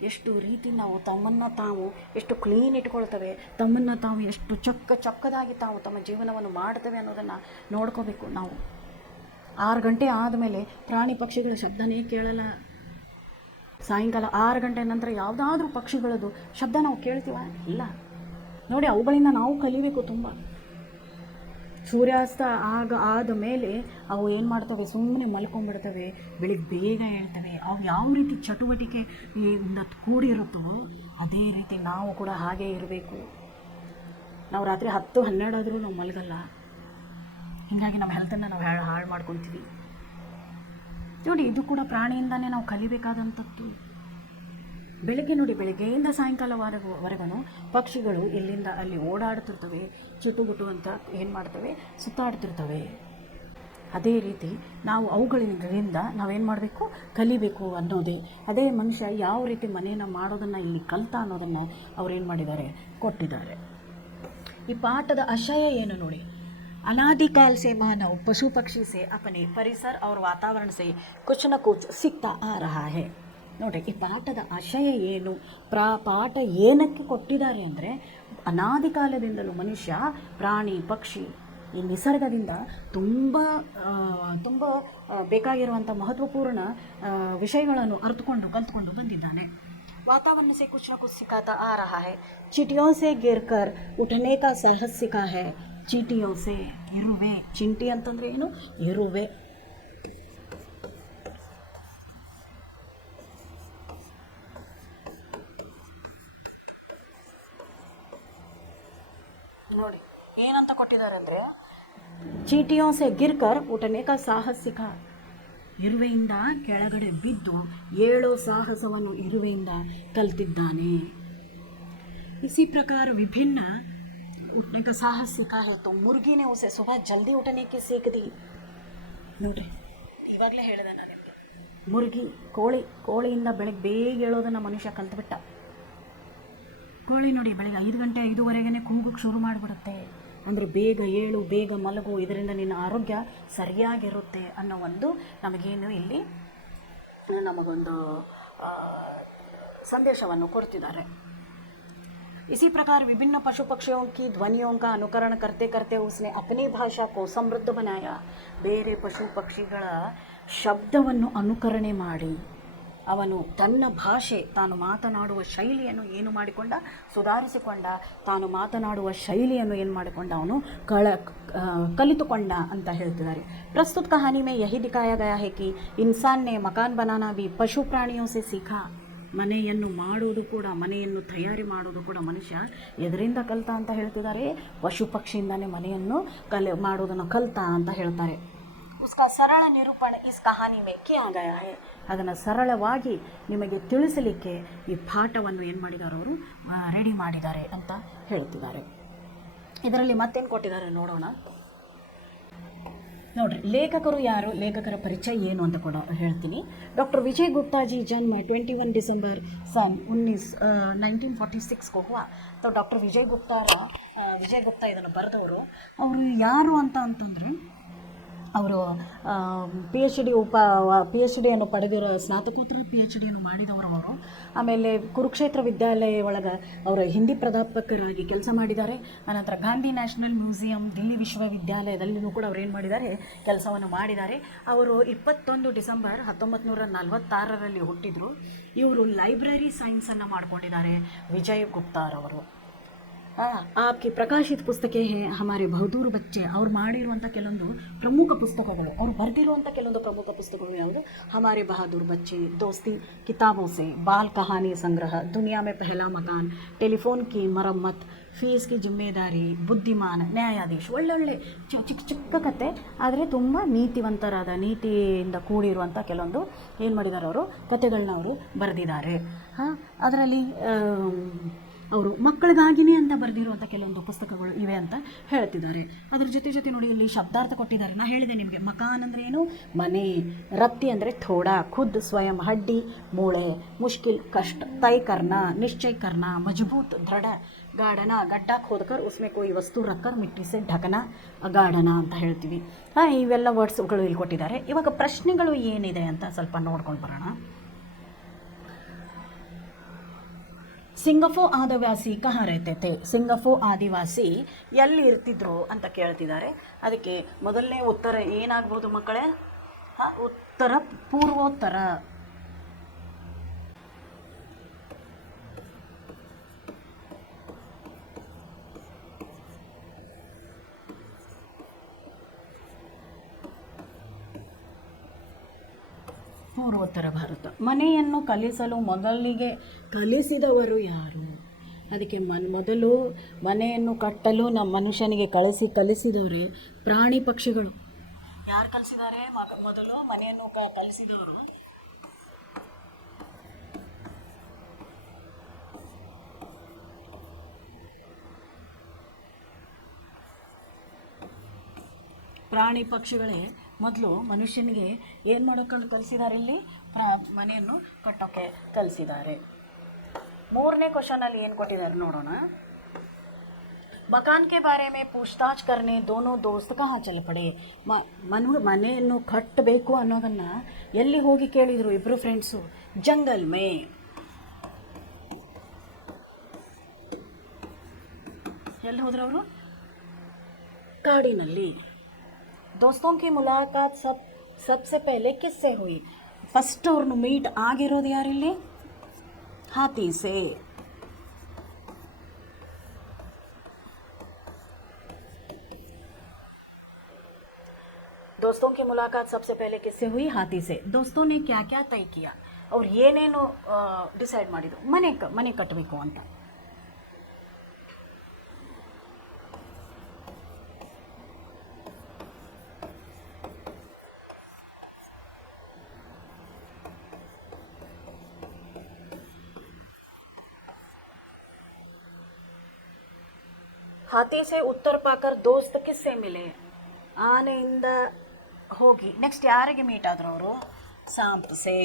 ಎಷ್ಟು ರೀತಿ ನಾವು ತಮ್ಮನ್ನು ತಾವು ಎಷ್ಟು ಕ್ಲೀನ್ ಇಟ್ಕೊಳ್ತವೆ, ತಮ್ಮನ್ನು ತಾವು ಎಷ್ಟು ಚೊಕ್ಕದಾಗಿ ತಾವು ತಮ್ಮ ಜೀವನವನ್ನು ಮಾಡ್ತವೆ ಅನ್ನೋದನ್ನು ನೋಡ್ಕೋಬೇಕು. ನಾವು 6 ಗಂಟೆ ಆದಮೇಲೆ ಪ್ರಾಣಿ ಪಕ್ಷಿಗಳ ಶಬ್ದನೇ ಕೇಳಲ್ಲ. ಸಾಯಂಕಾಲ 6 ಗಂಟೆ ನಂತರ ಯಾವುದಾದ್ರೂ ಪಕ್ಷಿಗಳದ್ದು ಶಬ್ದ ನಾವು ಕೇಳ್ತೀವ? ಇಲ್ಲ. ನೋಡಿ, ಅವುಗಳಿಂದ ನಾವು ಕಲಿಬೇಕು ತುಂಬ. ಸೂರ್ಯಾಸ್ತ ಆದ ಮೇಲೆ ಅವು ಏನು ಮಾಡ್ತವೆ? ಸುಮ್ಮನೆ ಮಲ್ಕೊಂಡ್ಬಿಡ್ತವೆ, ಬೆಳಿಗ್ಗೆ ಬೇಗ ಹೇಳ್ತವೆ. ಅವು ಯಾವ ರೀತಿ ಚಟುವಟಿಕೆಯಿಂದ ಕೂಡಿರುತ್ತೋ ಅದೇ ರೀತಿ ನಾವು ಕೂಡ ಹಾಗೇ ಇರಬೇಕು. ನಾವು ರಾತ್ರಿ 10-12 ಆದರೂ ನಾವು ಮಲಗಲ್ಲ. ಹೀಗಾಗಿ ನಮ್ಮ ಹೆಲ್ತನ್ನು ನಾವು ಹಾಳು ಮಾಡ್ಕೊತೀವಿ. ನೋಡಿ, ಇದು ಕೂಡ ಪ್ರಾಣಿಯಿಂದನೇ ನಾವು ಕಲಿಬೇಕಾದಂಥದ್ದು. ಬೆಳಗ್ಗೆ ನೋಡಿ, ಬೆಳಗ್ಗೆಯಿಂದ ಸಾಯಂಕಾಲವರೆಗೂ ಪಕ್ಷಿಗಳು ಇಲ್ಲಿಂದ ಅಲ್ಲಿ ಓಡಾಡ್ತಿರ್ತವೆ, ಚಿಟುಗುಟು ಅಂತ ಏನು ಮಾಡ್ತವೆ? ಸುತ್ತಾಡ್ತಿರ್ತವೆ. ಅದೇ ರೀತಿ ನಾವು ಅವುಗಳಿಂದ ನಾವೇನು ಮಾಡಬೇಕು? ಕಲಿಬೇಕು ಅನ್ನೋದೇ. ಅದೇ ಮನುಷ್ಯ ಯಾವ ರೀತಿ ಮನೆಯನ್ನು ಮಾಡೋದನ್ನು ಇಲ್ಲಿ ಕಲಿತ ಅನ್ನೋದನ್ನು ಅವ್ರೇನು ಮಾಡಿದ್ದಾರೆ? ಕೊಟ್ಟಿದ್ದಾರೆ. ಈ ಪಾಠದ ಆಶಯ ಏನು ನೋಡಿ? अनादिकाल से मानव पशु पक्षी से अपने परिसर और वातावरण से कुछ न कुछ सीखता आ रहा है. ನೋಡಿರಿ, ಈ ಪಾಠದ ಆಶಯ ಏನು? ಪಾಠ ಏನಕ್ಕೆ ಕೊಟ್ಟಿದ್ದಾರೆ ಅಂದರೆ, ಅನಾದಿ ಕಾಲದಿಂದಲೂ ಮನುಷ್ಯ ಪ್ರಾಣಿ ಪಕ್ಷಿ ಈ ನಿಸರ್ಗದಿಂದ ತುಂಬ ಬೇಕಾಗಿರುವಂಥ ಮಹತ್ವಪೂರ್ಣ ವಿಷಯಗಳನ್ನು ಕಲ್ತ್ಕೊಂಡು ಬಂದಿದ್ದಾನೆ. वातावरण से कुछ न कुछ सिखाता आ रहा है. चींटियों से गिरकर उठने का साहस सीखा है. चींटियों से, ಇರುವೆ. ಚಿಂಟಿ ಅಂತಂದರೆ ಏನು? ಇರುವೆ. ನೋಡಿ, ಏನಂತ ಕೊಟ್ಟಿದ್ದಾರೆ ಅಂದರೆ, ಚೀಟಿಯೋं से गिरकर उठने का साहस सीखा. ಇರುವೆಯಿಂದ ಕೆಳಗಡೆ ಬಿದ್ದು ಏಳೋ ಸಾಹಸವನ್ನು ಇರುವೆಯಿಂದ ಕಲ್ತಿದ್ದಾನೆ. इसी प्रकार विभिन्न उठने का साहस सीखा है. तो मुर्गी ने उसे सुबह जल्दी उठने की सीख दी. ನೋಡ್ರಿ, ಇವಾಗಲೇ ಹೇಳಿದೆ ನಾನು ನಿಮಗೆ. ಮುರ್ಗಿ, ಕೋಳಿಯಿಂದ ಬೆಳಗ್ಗೆ ಬೇಗ ಹೇಳೋದನ್ನು ಮನುಷ್ಯ ಕಲ್ತ್ಬಿಟ್ಟ. ಕೋಳಿ ನೋಡಿ, ಬೆಳಗ್ಗೆ 5 ಗಂಟೆ 5:15 ಕೂಗೋಕ್ಕೆ ಶುರು ಮಾಡಿಬಿಡುತ್ತೆ. ಅಂದರೆ ಬೇಗ ಏಳು, ಬೇಗ ಮಲಗು, ಇದರಿಂದ ನಿನ್ನ ಆರೋಗ್ಯ ಸರಿಯಾಗಿರುತ್ತೆ ಅನ್ನೋ ಒಂದು ನಮಗೇನು ಇಲ್ಲಿ ನಮಗೊಂದು ಸಂದೇಶವನ್ನು ಕೊಡ್ತಿದ್ದಾರೆ. इसी प्रकार विभिन्न पशु पक्षियों की ध्वनियों का अनुकरण करते करते उसने अपनी भाषा को समृद्ध बनाया. ಬೇರೆ ಪಶು ಪಕ್ಷಿಗಳ ಶಬ್ದವನ್ನು ಅನುಕರಣೆ ಮಾಡಿ ಅವನು ತನ್ನ ಭಾಷೆ, ತಾನು ಮಾತನಾಡುವ ಶೈಲಿಯನ್ನು ಏನು ಮಾಡಿಕೊಂಡ? ಸುಧಾರಿಸಿಕೊಂಡ. ತಾನು ಮಾತನಾಡುವ ಶೈಲಿಯನ್ನು ಏನು ಮಾಡಿಕೊಂಡ? ಅವನು ಕಲಿತುಕೊಂಡ ಅಂತ ಹೇಳ್ತಿದ್ದಾರೆ. ಪ್ರಸ್ತುತ ಕಹಾನಿ में यही दिखाया गया है कि इंसान ने मकान बनाना भी पशु प्राणियों से सीखा. ಮನೆಯನ್ನು ಮಾಡೋದು ಕೂಡ, ಮನೆಯನ್ನು ತಯಾರಿ ಮಾಡೋದು ಕೂಡ ಮನುಷ್ಯ ಎದರಿಂದ ಕಲಿತ ಅಂತ ಹೇಳ್ತಿದ್ದಾರೆ? ಪಶು ಪಕ್ಷಿಯಿಂದನೇ ಮನೆಯನ್ನು ಮಾಡೋದನ್ನು ಕಲಿತ ಅಂತ ಹೇಳ್ತಾರೆ. उसका सरल निरूपण इस कहानी में किया गया है. ಅದನ್ನು ಸರಳವಾಗಿ ನಿಮಗೆ ತಿಳಿಸಲಿಕ್ಕೆ ಈ ಪಾಠವನ್ನು ಏನು ಮಾಡಿದ್ದಾರೆ? ಅವರು ರೆಡಿ ಮಾಡಿದ್ದಾರೆ ಅಂತ ಹೇಳ್ತಿದ್ದಾರೆ. ಇದರಲ್ಲಿ ಮತ್ತೇನು ಕೊಟ್ಟಿದ್ದಾರೆ ನೋಡೋಣ. ನೋಡ್ರಿ, ಲೇಖಕರು ಯಾರು, ಲೇಖಕರ ಪರಿಚಯ ಏನು ಅಂತ ಕೂಡ ಹೇಳ್ತೀನಿ. ಡಾಕ್ಟರ್ ವಿಜಯ್ गुप्ता जी जन्म 21 दिसंबर सन 1946 को हुआ. तो ಡಾಕ್ಟರ್ ವಿಜಯ್ ಗುಪ್ತಾ ಇದನ್ನು ಬರೆದವರು. ಅವರು ಯಾರು ಅಂತಂದರೆ, ಅವರು ಪಿ ಎಚ್ ಡಿಯನ್ನು ಪಡೆದಿರೋ ಸ್ನಾತಕೋತ್ತರ ಪಿ ಎಚ್ ಡಿಯನ್ನು ಮಾಡಿದವರು ಅವರು. ಆಮೇಲೆ ಕುರುಕ್ಷೇತ್ರ ವಿದ್ಯಾಲಯ ಒಳಗೆ ಅವರು ಹಿಂದಿ ಪ್ರಾಧ್ಯಾಪಕರಾಗಿ ಕೆಲಸ ಮಾಡಿದ್ದಾರೆ. ಅನಂತರ ಗಾಂಧಿ ನ್ಯಾಷನಲ್ ಮ್ಯೂಸಿಯಂ, ದಿಲ್ಲಿ ವಿಶ್ವವಿದ್ಯಾಲಯದಲ್ಲಿಯೂ ಕೂಡ ಅವ್ರು ಏನು ಮಾಡಿದ್ದಾರೆ, ಕೆಲಸವನ್ನು ಮಾಡಿದ್ದಾರೆ. ಅವರು 21 ಡಿಸೆಂಬರ್ 1946ರಲ್ಲಿ ಹುಟ್ಟಿದರು. ಇವರು ಲೈಬ್ರರಿ ಸೈನ್ಸನ್ನು ಮಾಡ್ಕೊಂಡಿದ್ದಾರೆ ವಿಜಯ್ ಗುಪ್ತಾರವರು. ಆಪ್ಗೆ ಪ್ರಕಾಶಿತ ಪುಸ್ತಕ ಹಮಾರೆ ಬಹದ್ದೂರ್ ಬಚ್ಚೆ ಅವ್ರು ಮಾಡಿರುವಂಥ ಕೆಲವೊಂದು ಪ್ರಮುಖ ಪುಸ್ತಕಗಳು, ಅವ್ರು ಬರೆದಿರುವಂಥ ಕೆಲವೊಂದು ಪ್ರಮುಖ ಪುಸ್ತಕಗಳು ಯಾವುದು? ಹಮಾರೆ ಬಹದ್ದೂರ್ ಬಚ್ಚೆ, ದೋಸ್ತಿ ಕಿತಾಬೋ ಸೆ, ಬಾಲ್ ಕಹಾನಿ ಸಂಗ್ರಹ, ದುನಿಯಾ ಮೇ ಪೆಹಲಾ ಮಕಾನ್, ಟೆಲಿಫೋನ್ ಕಿ ಮರಮ್ಮತ್, ಫೀಸ್ ಕಿ ಜಿಮ್ಮೆದಾರಿ, ಬುದ್ಧಿಮಾನ್, ನ್ಯಾಯಾಧೀಶ್. ಒಳ್ಳೊಳ್ಳೆ ಚಿಕ್ಕ ಕತೆ, ಆದರೆ ತುಂಬ ನೀತಿವಂತರಾದ, ನೀತಿಯಿಂದ ಕೂಡಿರುವಂಥ ಕೆಲವೊಂದು ಏನು ಮಾಡಿದ್ದಾರೆ ಅವರು, ಕತೆಗಳನ್ನ ಅವರು ಬರೆದಿದ್ದಾರೆ. ಅದರಲ್ಲಿ ಅವರು ಮಕ್ಕಳಿಗಾಗಿಯೇ ಅಂತ ಬರೆದಿರುವಂಥ ಕೆಲವೊಂದು ಪುಸ್ತಕಗಳು ಇವೆ ಅಂತ ಹೇಳ್ತಿದ್ದಾರೆ. ಅದ್ರ ಜೊತೆ ನೋಡಿ ಇಲ್ಲಿ ಶಬ್ದಾರ್ಥ ಕೊಟ್ಟಿದ್ದಾರೆ. ನಾನು ಹೇಳಿದೆ ನಿಮಗೆ, ಮಕಾನ್ ಅಂದರೆ ಏನು? ಮನೆ. ರತ್ತಿ ಅಂದರೆ ಥೋಡಾ, ಖುದ್, ಸ್ವಯಂ, ಹಡ್ಡಿ, ಮೂಳೆ, ಮುಷ್ಕಿಲ್, ಕಷ್ಟ, ತೈ ಕರ್ನ, ನಿಶ್ಚಯ ಕರ್ನ, ಮಜಬೂತ್, ದೃಢ, ಗಾಢನ, ಗಡ್ಡ ಖೋದ್ಕರ್ ಉಸ್ಮೆ ಕೋಯಿ ವಸ್ತು ರಕ್ಕರ್ ಮಿಟ್ಟಿ ಸೆ ಢಕನ, ಗಾಢನ ಅಂತ ಹೇಳ್ತೀವಿ. ಇವೆಲ್ಲ ವರ್ಡ್ಸ್ಗಳು ಇಲ್ಲಿ ಕೊಟ್ಟಿದ್ದಾರೆ. ಇವಾಗ ಪ್ರಶ್ನೆಗಳು ಏನಿದೆ ಅಂತ ಸ್ವಲ್ಪ ನೋಡ್ಕೊಂಡು ಬರೋಣ. ಸಿಂಗಫೋ ಆದಿವಾಸಿ ಕಹಾ ರಹತೆ? ಸಿಂಗಫೋ ಆದಿವಾಸಿ ಎಲ್ಲಿ ಇರ್ತಿದ್ರು ಅಂತ ಕೇಳ್ತಿದ್ದಾರೆ. ಅದಕ್ಕೆ ಮೊದಲನೇ ಉತ್ತರ ಏನಾಗ್ಬೋದು ಮಕ್ಕಳೇ? ಉತ್ತರ ಪೂರ್ವೋತ್ತರ. ಪೂರ್ವೋತ್ತರ ಭಾರತ. ಮನೆಯನ್ನು ಕಲಿಸಲು ಮೊದಲಿಗೆ ಕಲಿಸಿದವರು ಯಾರು? ಅದಕ್ಕೆ ಮೊದಲು ಮನೆಯನ್ನು ಕಟ್ಟಲು ನಮ್ಮ ಮನುಷ್ಯನಿಗೆ ಕಲಿಸಿದವರೇ ಪ್ರಾಣಿ ಪಕ್ಷಿಗಳು. ಯಾರು ಕಲಿಸಿದ್ದಾರೆ ಮೊದಲು ಮನೆಯನ್ನು ಕಲಿಸಿದವರು? ಪ್ರಾಣಿ ಪಕ್ಷಿಗಳೇ ಮೊದಲು ಮನುಷ್ಯನಿಗೆ ಏನು ಮಾಡೋಕ್ಕೆ ಕಲಿಸಿದ್ದಾರೆ? ಇಲ್ಲಿ ಮನೆಯನ್ನು ಕಟ್ಟೋಕ್ಕೆ ಕಲಿಸಿದ್ದಾರೆ. ಮೂರನೇ ಕ್ವಶನಲ್ಲಿ ಏನು ಕೊಟ್ಟಿದ್ದಾರೆ ನೋಡೋಣ. ಮಕಾನ್ ಕೆ ಬಾರೆ ಮೇ ಪೂಚ್ತಾಚ್ ಕರ್ನೆ ದೋನೋ ದೋಸ್ತ್ ಕಹಾ ಚಲ್ ಪಡೆ? ಮನೆಯನ್ನು ಕಟ್ಟಬೇಕು ಅನ್ನೋದನ್ನು ಎಲ್ಲಿ ಹೋಗಿ ಕೇಳಿದರು ಇಬ್ಬರು ಫ್ರೆಂಡ್ಸು? ಜಂಗಲ್ ಮೇ. ಎಲ್ಲಿ ಹೋದ್ರು ಅವರು? ಕಾಡಿನಲ್ಲಿ. दोस्तों की मुलाकात सबसे पहले किससे हुई? फर्स्ट ಅವ್ರನ್ನು ಮೀಟ್ ಆಗಿರೋದು ಯಾರಿಲ್ಲಿ? ಹಾಥಿ ಸೆ. दोस्तों की मुलाकात सबसे पहले किससे हुई? हाथी से. दोस्तों ने क्या क्या तय किया? ಅವ್ರು ಏನೇನು ಡಿಸೈಡ್ ಮಾಡಿದ್ರು? ಮನೆ ಕಟ್ಟಬೇಕು ಅಂತ. हाथी से उत्तर पाकर दोस्त किससे मिले? ಆನೆಯಿಂದ ಹೋಗಿ ನೆಕ್ಸ್ಟ್ ಯಾರಿಗೆ ಮೀಟ್ ಆದ್ರು ಅವರು? सांप से.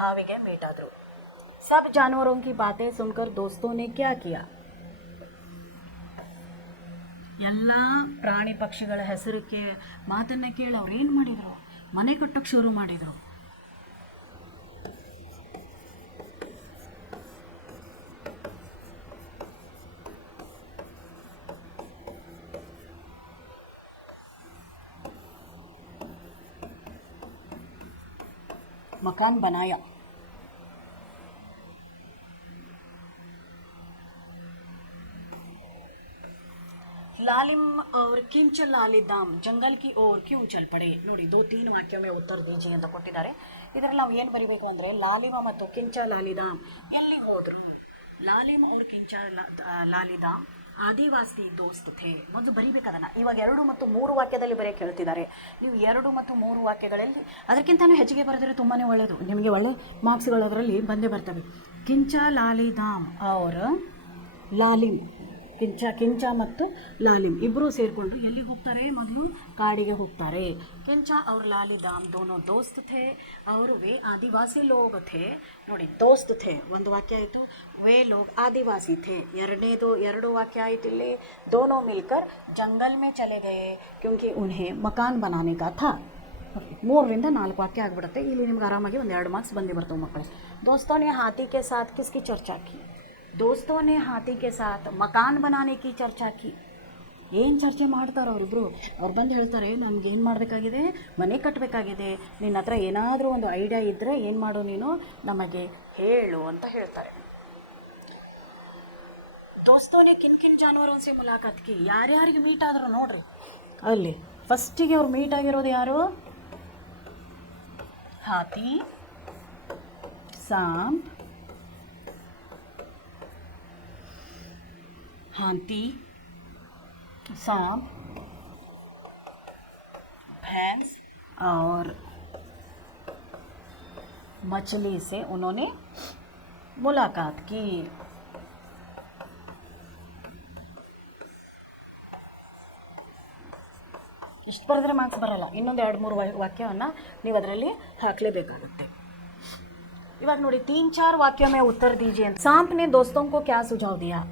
ಹಾವಿಗೆ ಮೀಟ್ ಆದ್ರು. सब जानवरों की बातें सुनकर दोस्तों ने क्या किया? ಎಲ್ಲ ಪ್ರಾಣಿ ಪಕ್ಷಿಗಳ ಹೆಸರಕ್ಕೆ ಮಾತನ್ನ ಕೇಳಿ ಅವ್ರು ಏನು ಮಾಡಿದ್ರು? ಮನೆ ಕಟ್ಟೋಕ್ಕೆ ಶುರು ಮಾಡಿದ್ರು. मकान बनाया. लालिम और किंच लालिदाम जंगल की ओर क्यों चल पड़े? ನೋಡಿ 2-3 ವಾಕ್ಯ में उत्तर दीजिए ಅಂತ ಕೊಟ್ಟಿದ್ದಾರೆ. ಇದರಲ್ಲಿ ನಾವು ಏನು ಬರಿಬೇಕು ಅಂದರೆ ಲಾಲಿಮ ಮತ್ತು ಕಿಂಚ ಲಾಲಿದಾಮ್ ಎಲ್ಲಿ ಹೋದರು? ಲಾಲಿಮ್ और ಕಿಂಚ ಲಾಲಿದಾಮ್ ಆದಿವಾಸಿ ದೋಸ್ತ್ ಥೇ. ಮೊದಲು ಬರಿಬೇಕದನ್ನು. ಇವಾಗ 2 ಮತ್ತು 3 ವಾಕ್ಯದಲ್ಲಿ ಬರೆಯಕ್ಕೆ ಹೇಳ್ತಿದ್ದಾರೆ. ನೀವು 2 ಮತ್ತು 3 ವಾಕ್ಯಗಳಲ್ಲಿ ಅದಕ್ಕಿಂತಲೂ ಹೆಚ್ಚಿಗೆ ಬರೆದರೆ ತುಂಬಾ ಒಳ್ಳೆಯದು. ನಿಮಗೆ ಒಳ್ಳೆ ಮಾರ್ಕ್ಸ್ಗಳು ಅದರಲ್ಲಿ ಬಂದೇ ಬರ್ತವೆ. ಕಿಂಚ ಲಾಲಿದಾಮ್ और लालिम ಕಿಂಚ ಮತ್ತು ಲಾಲಿಮ್ ಇಬ್ಬರೂ ಸೇರಿಕೊಂಡು ಎಲ್ಲಿಗೆ ಹೋಗ್ತಾರೆ? ಮೊದಲು ಕಾಡಿಗೆ ಹೋಗ್ತಾರೆ. ಕಿಂಚ और लालिदाम दोनों दोस्त थे और वे आदिवासी लोग थे. ನೋಡಿ, ದೋಸ್ತ್ ಥೇ ಒಂದು ವಾಕ್ಯ ಆಯಿತು, ವೇ ಲೋಗ್ ಆದಿವಾಸಿ ಥೇ ಎರಡು ವಾಕ್ಯ ಆಯಿತು ಇಲ್ಲಿ. दोनों मिलकर जंगल में चले गए क्योंकि उन्हें मकान बनाने का था. 3-4 ವಾಕ್ಯ ಆಗಿಬಿಡುತ್ತೆ ಇಲ್ಲಿ. ನಿಮ್ಗೆ ಆರಾಮಾಗಿ 1-2 ಮಾರ್ಕ್ಸ್ ಬಂದೇ ಬರ್ತವೆ ಮಕ್ಕಳೇ. दोस्तों ने हाथी के साथ किसकी चर्चा की? दोस्तों ने हाथी के साथ मकान बनाने की चर्चा की. ಏನು ಚರ್ಚೆ ಮಾಡ್ತಾರೆ ಅವರಿಬ್ಬರು? ಅವ್ರು ಬಂದು ಹೇಳ್ತಾರೆ, ನಮಗೇನು ಮಾಡಬೇಕಾಗಿದೆ? ಮನೆ ಕಟ್ಟಬೇಕಾಗಿದೆ. ನಿನ್ನ ಹತ್ರ ಏನಾದರೂ ಒಂದು ಐಡಿಯಾ ಇದ್ದರೆ ಏನು ಮಾಡು, ನೀನು ನಮಗೆ ಹೇಳು ಅಂತ ಹೇಳ್ತಾರೆ. ದೋಸ್ತೋನೆ ಕಿನ್ ಜಾನುವಾರು ಸೆ ಮುಲಾಕಾತ್ ಕಿ. ಯಾರ್ಯಾರಿಗೆ ಮೀಟ್ ಆದರೂ ನೋಡ್ರಿ ಅಲ್ಲಿ. ಫಸ್ಟಿಗೆ ಅವ್ರು ಮೀಟ್ ಆಗಿರೋದು ಯಾರು? ಹಾತಿ, सांप, हाथी, सांप, भैंस और मछली से उन्होंने मुलाकात की. ಇಷ್ಟು ಬರೆದ್ರೆ ಮಾರ್ಕ್ಸ್ ಬರಲ್ಲ. ಇನ್ನೊಂದು 2-3 ವಾಕ್ಯವನ್ನು ನೀವು ಅದರಲ್ಲಿ ಹಾಕಲೇಬೇಕಾಗುತ್ತೆ. इवाग नोड़ी 3-4 वाक्यों में उत्तर दीजिए. सांप ने दोस्तों को क्या सुझाव दिया?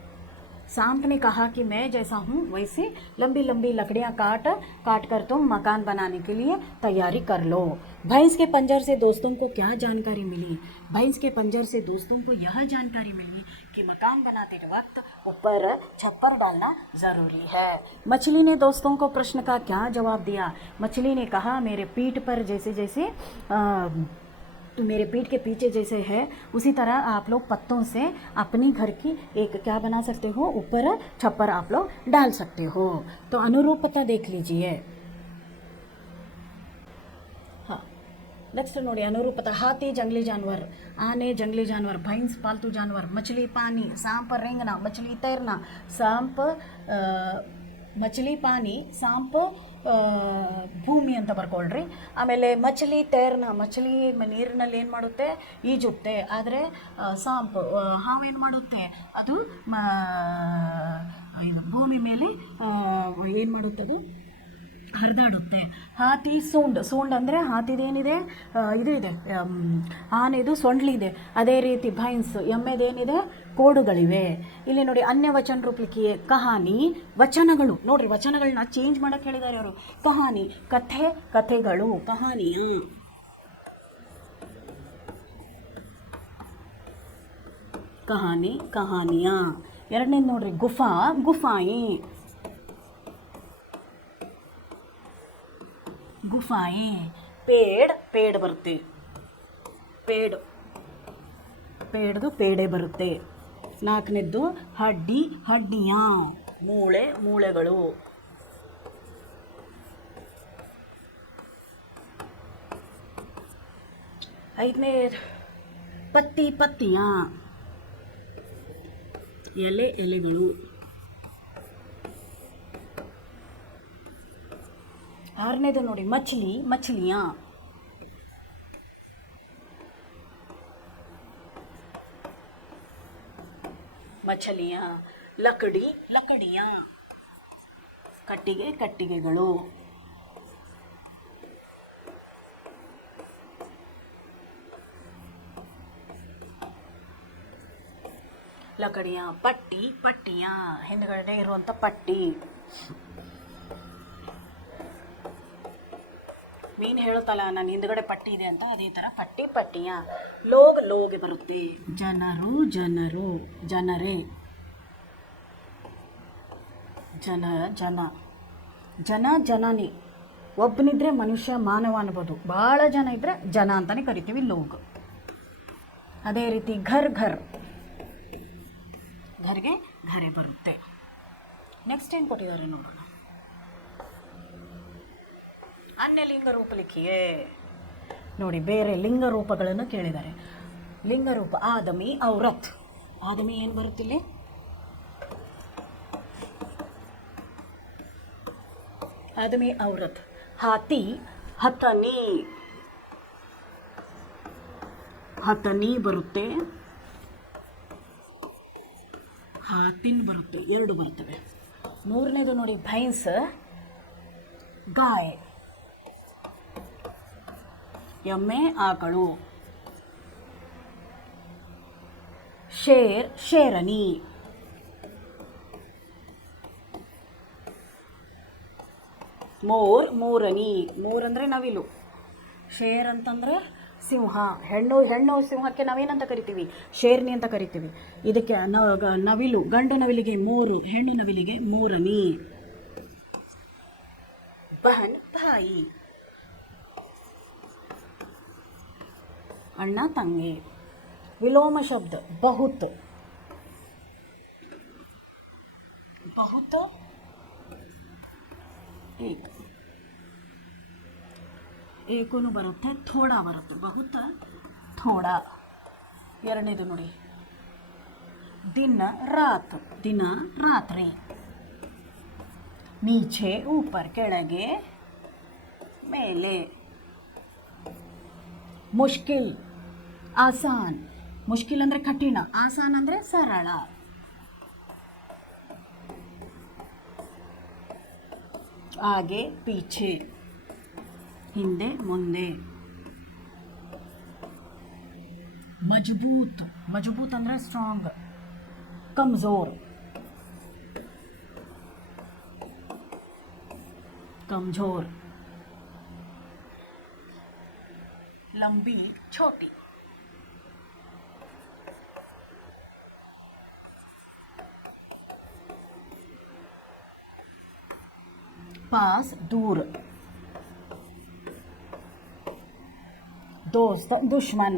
सांप ने कहा कि मैं जैसा हूँ वैसे लंबी लंबी लकड़ियाँ काट कर तुम मकान बनाने के लिए तैयारी कर लो. भैंस के पंजर से दोस्तों को क्या जानकारी मिली? भैंस के पंजर से दोस्तों को यह जानकारी मिली कि मकान बनाते वक्त ऊपर छप्पर डालना ज़रूरी है. मछली ने दोस्तों को प्रश्न का क्या जवाब दिया? मछली ने कहा, मेरे पीठ पर जैसे तो मेरे पीठ के पीछे जैसे है उसी तरह आप लोग पत्तों से अपनी घर की एक क्या बना सकते हो? ऊपर छप्पर आप लोग डाल सकते हो. तो अनुरूपता देख लीजिए. हाँ, नेक्स्ट नोड़ी अनुरूपता. हाथी जंगली जानवर, आने जंगली जानवर, भैंस पालतू जानवर, मछली पानी, सांप रेंगना, मछली तैरना. सांप मछली पानी, सांप ಭೂಮಿ ಅಂತ ಬರ್ಕೊಳ್ರಿ. ಆಮೇಲೆ ಮछली ತೇರ್ನ, ಮछली ನೀರಿನಲ್ಲಿ ಏನು ಮಾಡುತ್ತೆ? ಈಜುತ್ತೆ. ಆದರೆ ಸಾಂಪ್ ಹಾವೇನು ಮಾಡುತ್ತೆ? ಅದು ಭೂಮಿ ಮೇಲೆ ಏನು ಮಾಡುತ್ತೆ? ಅದು ಹರಿದಾಡುತ್ತೆ. ಹಾತಿ ಸೂಂಡ್ ಅಂದರೆ ಹಾತಿದೇನಿದೆ? ಇದು ಇದೆ, ಆನೆದು ಸೊಂಡ್ಲಿದೆ. ಅದೇ ರೀತಿ ಭೈನ್ಸ್ ಎಮ್ಮೆದೇನಿದೆ? ಕೋಡುಗಳಿವೆ. ಇಲ್ಲಿ ನೋಡಿ, ಅನ್ಯ ವಚನ ರೂಪಲಿಕ್ಕೆ ಕಹಾನಿ, ವಚನಗಳು. ನೋಡ್ರಿ, ವಚನಗಳನ್ನ ಚೇಂಜ್ ಮಾಡಕ್ಕೆ ಹೇಳಿದ್ದಾರೆ ಅವರು. ಕಹಾನಿ ಕಥೆಗಳು, ಕಹಾನಿಯ. ಎರಡನೇದು ನೋಡ್ರಿ, ಗುಫಾಯಿ, ಪೇಡ್ ಬರುತ್ತೆ. ಪೇಡ್ದು ಪೇಡೆ ಬರುತ್ತೆ. 4ನೇದ್ದು ಹಡ್ಡಿಯಾ, ಮೂಳೆಗಳು. 5ನೇ ಪತ್ತಿಯಾ, ಎಲೆಗಳು. 6ನೇದು ನೋಡಿ, ಮछलियाँ. ಲಕಡಿಯಾ, ಕಟ್ಟಿಗೆಗಳು. ಲಕಡಿಯಾ, ಪಟ್ಟಿಯಾ, ಹಿಂದ್ಗಡೆ ಇರುವಂಥ ಪಟ್ಟಿ. ಮೀನು ಹೇಳುತ್ತಲ್ಲ, ನಾನು ಹಿಂದ್ಗಡೆ ಪಟ್ಟಿ ಇದೆ ಅಂತ, ಅದೇ ಥರ ಪಟ್ಟಿಯ. ಲೋಗೆ ಬರುತ್ತೆ. ಜನರೇ. ಜನನಿ. ಒಬ್ಬನಿದ್ರೆ ಮನುಷ್ಯ, ಮಾನವ ಅನ್ಬೋದು. ಭಾಳ ಜನ ಇದ್ದರೆ ಜನ ಅಂತಲೇ ಕರಿತೀವಿ, ಲೋಗ್. ಅದೇ ರೀತಿ ಘರ್ಗೆ ಘರೆ ಬರುತ್ತೆ. ನೆಕ್ಸ್ಟ್ ಏನು ಕೊಟ್ಟಿದ್ದಾರೆ ನೋಡೋಣ. ಅನ್ಯ ಲಿಂಗ ರೂಪ ಲಿಖಿಯೇ. ನೋಡಿ, ಬೇರೆ ಲಿಂಗ ರೂಪಗಳನ್ನು ಕೇಳಿದ್ದಾರೆ. ಲಿಂಗರೂಪ ಆದಮಿ ಔರತ್. ಆದಮಿ ಏನು ಬರುತ್ತಿಲ್ಲಿ? ಆದಮಿ ಔರತ್. ಹಾತಿ ಹತನಿ ಬರುತ್ತೆ. ತಿನ್ ಬರುತ್ತೆ, 2 ಬರ್ತವೆ. ಮೂರನೇದು ನೋಡಿ ಭೈಂಸ್, ಗಾಯ್, ಎಮ್ಮೆ ಆಕಳು. ಶೇರ್, ಶೇರನಿ. ಮೋರ್, ಮೂರನಿ. ಮೂರ್ ಅಂದರೆ ನವಿಲು. ಶೇರ್ ಅಂತಂದರೆ ಸಿಂಹ. ಹೆಣ್ಣು ಸಿಂಹಕ್ಕೆ ನಾವೇನಂತ ಕರಿತೀವಿ? ಶೇರ್ನಿ ಅಂತ ಕರಿತೀವಿ. ಇದಕ್ಕೆ ನವಿಲು, ಗಂಡು ನವಿಲಿಗೆ ಮೋರು, ಹೆಣ್ಣು ನವಿಲಿಗೆ ಮೂರನಿ. ಬಹನ್, ಭಾಯಿ, ಅಣ್ಣ ತಂಗಿ. ವಿಲೋಮ ಶಬ್ದ ಬಹುತ್, ಬಹುತ್ ಏಕ್, ಏಕೂ ಬರುತ್ತೆ, ಥೋಡಾ ಬರುತ್ತೆ. ಬಹುತ, ಥೋಡಾ. ಎರಡನೇದು ನೋಡಿ ದಿನ, ರಾತ್, ದಿನ ರಾತ್ರಿ. ನೀಚೆ, ಊಪರ್, ಕೆಳಗೆ, ಮೇಲೆ. ಮುಷ್ಕಿಲ್, ಆಸಾನ್. ಮುಷ್ಕಿಲ್ ಅಂದರೆ ಕಠಿಣ, ಆಸಾನ್ ಅಂದರೆ ಸರಳ. ಆಗೆ, ಪೀಛೆ, ಹಿಂದೆ ಮುಂದೆ. ಮಜಬೂತ್, ಮಜಬೂತ್ ಅಂದರೆ ಸ್ಟ್ರಾಂಗ್. ಕಮ್ಜೋರ್, कमजोर. लंबी, छोटी. पास, दूर. दोस्त, दुश्मन.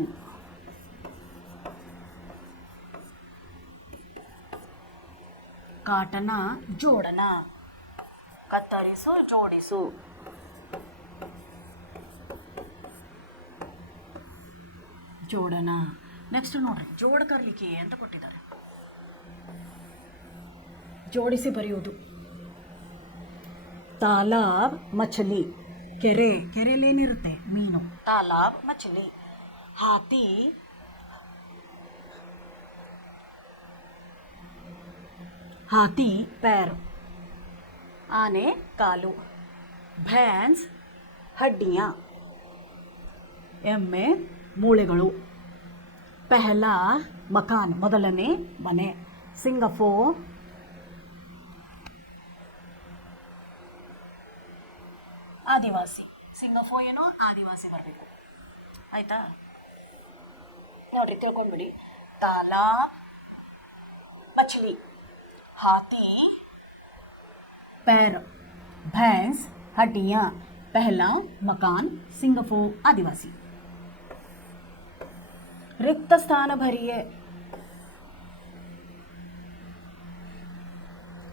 काटना, जोड़ना. ಕತ್ತರಿಸು, ಜೋಡಿಸು. ಜೋಡನ. ನೆಕ್ಸ್ಟ್ ನೋಡ್ರಿ, ಜೋಡ್ ಕರ್ಲಿಕ್ಕೆ ಅಂತ ಕೊಟ್ಟಿದ್ದಾರೆ. ಜೋಡಿಸಿ ಬರೆಯುವುದು. ತಾಲಾಬ್, ಮछली. ಕೆರೆ, ಕೆರೆಯಲ್ಲಿ ಏನಿರುತ್ತೆ? ಮೀನು. ತಾಲಾಬ್, ಮछली. ಹಾತಿ, ಹಾತಿ पैर, आने कालू. भैंस, हड्डियाँ. एम्मे, मूಳೆಗಳು. पहला मकान, ಮೊದಲನೇ ಮನೆ. ಸಿಂಗಪೂರ್, ಆದಿವಾಸಿ. ಸಿಂಗಪೂರ್ ಏನೋ ಆದಿವಾಸಿ ಬರಬೇಕು, ಆಯ್ತಾ? ನೋಡ್ರಿ, ತಿಳ್ಕೊಂಡ್ಬಿಡಿ. ತಾಲಾಬ್, मछली. हाथी, पैर. भैंस, हड्डियाँ. पहला मकान, सिंगापुर, आदिवासी. रिक्त स्थान भरिए.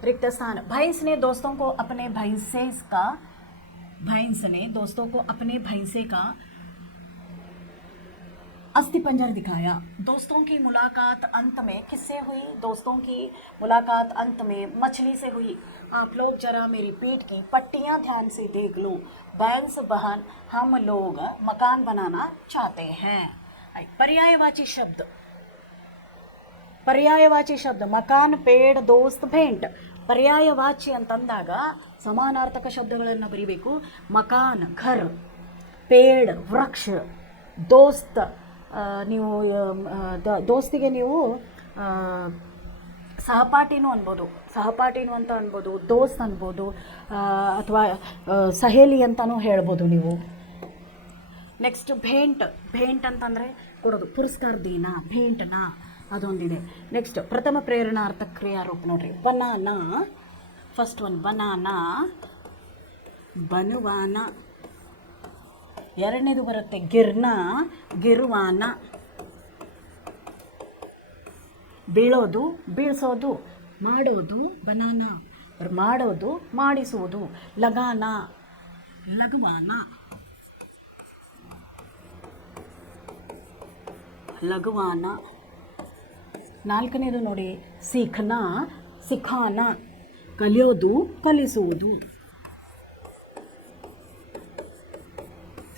रिक्त स्थान. भैंस ने दोस्तों को अपने भैंसे का अस्थि पंजर दिखाया. दोस्तों की मुलाकात अंत में किससे हुई? दोस्तों की मुलाकात अंत में मछली से हुई. आप लोग जरा मेरी पीठ की पट्टियां ध्यान से देख लो. बैंस बहन, हम लोग मकान बनाना चाहते हैं. पर्यायवाची शब्द. पर्यायवाची शब्द मकान, पेड़, दोस्त, भेंट. पर्यायवाची ಅಂತಂದಾಗ ಸಮಾನಾರ್ಥಕ ಶಬ್ದಗಳನ್ನು ಬರಿಬೇಕು. ಮಕಾನ್, ಘರ್. ಪೇಡ್, ವೃಕ್ಷ. ದೋಸ್ತ್, ನೀವು ದೋಸ್ತಿಗೆ ನೀವು ಸಹಪಾಠಿನೂ ಅನ್ಬೋದು, ಸಹಪಾಠಿನೂ ಅಂತ ಅನ್ಬೋದು, ದೋಸ್ತ್ ಅನ್ಬೋದು, ಅಥವಾ ಸಹೇಲಿ ಅಂತಲೂ ಹೇಳ್ಬೋದು ನೀವು. ನೆಕ್ಸ್ಟ್ ಭೇಂಟ್. ಭೇಂಟ್ ಅಂತಂದರೆ ಕೊಡೋದು, ಪುರಸ್ಕಾರ ದಿನ, ಭೇಂಟ್ನ ಅದೊಂದಿದೆ. ನೆಕ್ಸ್ಟ್ ಪ್ರಥಮ ಪ್ರೇರಣಾರ್ಥ ಕ್ರಿಯಾರೂಪ ನೋಡ್ರಿ. ಬನಾನಾ, ಫಸ್ಟ್ ಒನ್ ಬನಾನಾ, ಬನುವಾನ. ಎರಡನೇದು ಬರುತ್ತೆ ಗಿರ್ನ, ಗಿರುವಾನ. ಬೀಳೋದು, ಬೀಳ್ಸೋದು. ಮಾಡೋದು, ಬನಾನಾ. ಮಾಡೋದು, ಮಾಡಿಸುವುದು. ಲಗಾನ, ಲಘುವಾನ. ಲಘುವಾನ. ನಾಲ್ಕನೇದು ನೋಡಿ, ಸೀಖನ, ಸಿಖಾನ. ಕಲಿಯೋದು, ಕಲಿಸುವುದು.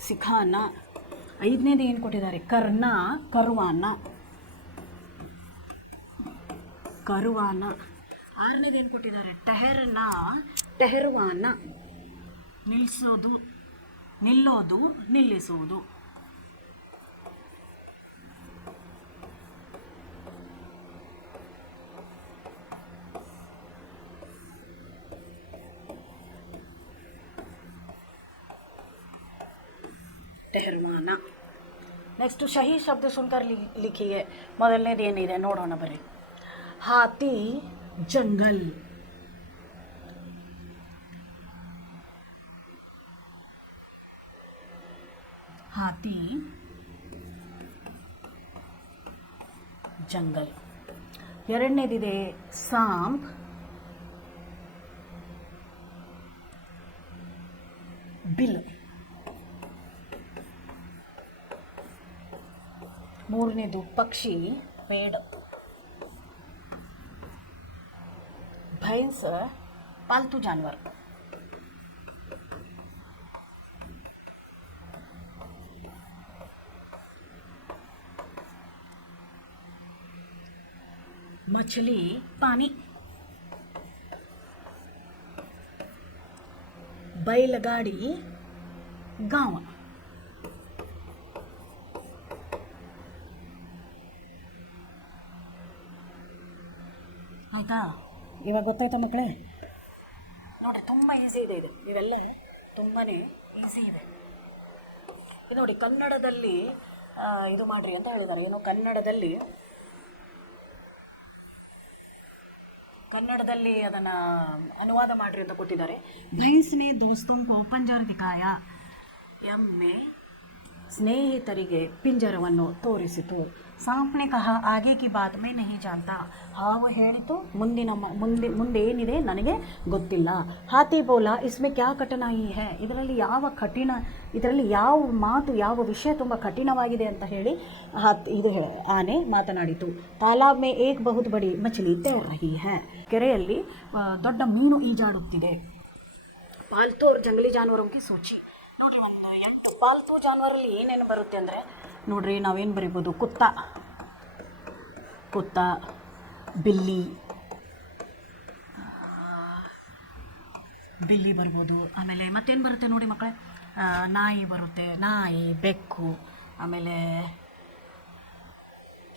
ಸಿಖಾನ. ಐದನೇದು ಏನು ಕೊಟ್ಟಿದ್ದಾರೆ? ಕರ್ನ, ಕರುವಾನ. ಕರುವಾನ. ಆರನೇದು ಏನು ಕೊಟ್ಟಿದ್ದಾರೆ? ಟೆಹರ್ವಾನ, ನಿಲ್ಲಿಸೋದು, ನಿಲ್ಲೋದು, ನಿಲ್ಲಿಸುವುದು. ಟೆಹರ್ವಾನ. ನೆಕ್ಸ್ಟ್ ಶಹಿ ಶಬ್ದ ಸುನ್ಕರ್ ಲಿಖಿಯೇ. ಮೊದಲನೇದು ಏನಿದೆ ನೋಡೋಣ ಬರ್ರಿ. ಹಾತಿ ಜಂಗಲ್, ಹಾತಿ ಜಂಗಲ್. ಎರಡನೇದಿದೆ ಸಾಂಪ್ ಬಿಲ್. ಮೂರನೇದು ಪಕ್ಷಿ ಪೇಡ. भैंस पालतू जानवर. मछली पानी. बैलगाड़ी गांव. ಆಯಿತಾ? ಇವಾಗ ಗೊತ್ತಾಯ್ತಾ ಮಕ್ಕಳೇ? ನೋಡಿರಿ, ತುಂಬ ಈಸಿ ಇದೆ ಇದು. ಇವೆಲ್ಲ ತುಂಬಾ ಈಸಿ ಇದೆ. ಇದು ನೋಡಿ, ಕನ್ನಡದಲ್ಲಿ ಇದು ಮಾಡಿರಿ ಅಂತ ಹೇಳಿದ್ದಾರೆ. ಏನು ಕನ್ನಡದಲ್ಲಿ ಅದನ್ನು ಅನುವಾದ ಮಾಡಿರಿ ಅಂತ ಕೊಟ್ಟಿದ್ದಾರೆ. ಭೈಂಸ್ನೇ ದೋಸ್ತೋಂಕೋ ಪಂಜರ ದಿಖಾಯ. ಎಮ್ಮೆ ಸ್ನೇಹಿತರಿಗೆ ಪಿಂಜರವನ್ನು ತೋರಿಸಿತು. ಸಾಂಪ್ನೆ ಕಹ ಆಗೆ ಕಿ ಬಾತ್ ಮೈ ನಹಿ ಜಾನ್ತಾ. ಹಾವು ಹೇಳಿತು ಮುಂದೆ ಏನಿದೆ ನನಗೆ ಗೊತ್ತಿಲ್ಲ. ಹಾತಿ ಬೋಲಾ ಇಸ್ಮೆ ಕ್ಯಾ ಕಠಿನಾಯಿ ಹೈ. ಇದರಲ್ಲಿ ಯಾವ ಮಾತು, ಯಾವ ವಿಷಯ ತುಂಬ ಕಠಿಣವಾಗಿದೆ ಅಂತ ಹೇಳಿ ಆನೆ ಮಾತನಾಡಿತು. ತಾಲಾಬ್ ಮೇ ಏಕ್ ಬಹುತ್ ಬಡಿ ಮछली ತೈರ್ ರಹಿ ಹೈ. ಕೆರೆಯಲ್ಲಿ ದೊಡ್ಡ ಮೀನು ಈಜಾಡುತ್ತಿದೆ. ಪಾಲ್ತು और जंगली जानवरों की सूची. ನೋಡ್ರಿ, ಒಂದು 8 ಪಾಲ್ತು ಜಾನುವಾರಲ್ಲಿ ಏನೇನು ಬರುತ್ತೆ ಅಂದರೆ ನೋಡ್ರಿ, ನಾವೇನು ಬರಿಬೋದು? ಕುತ್ತ, ಬಿಲ್ಲಿ ಬರ್ಬೋದು. ಆಮೇಲೆ ಮತ್ತೇನು ಬರುತ್ತೆ ನೋಡಿ ಮಕ್ಕಳೇ? ನಾಯಿ ಬರುತ್ತೆ. ನಾಯಿ, ಬೆಕ್ಕು. ಆಮೇಲೆ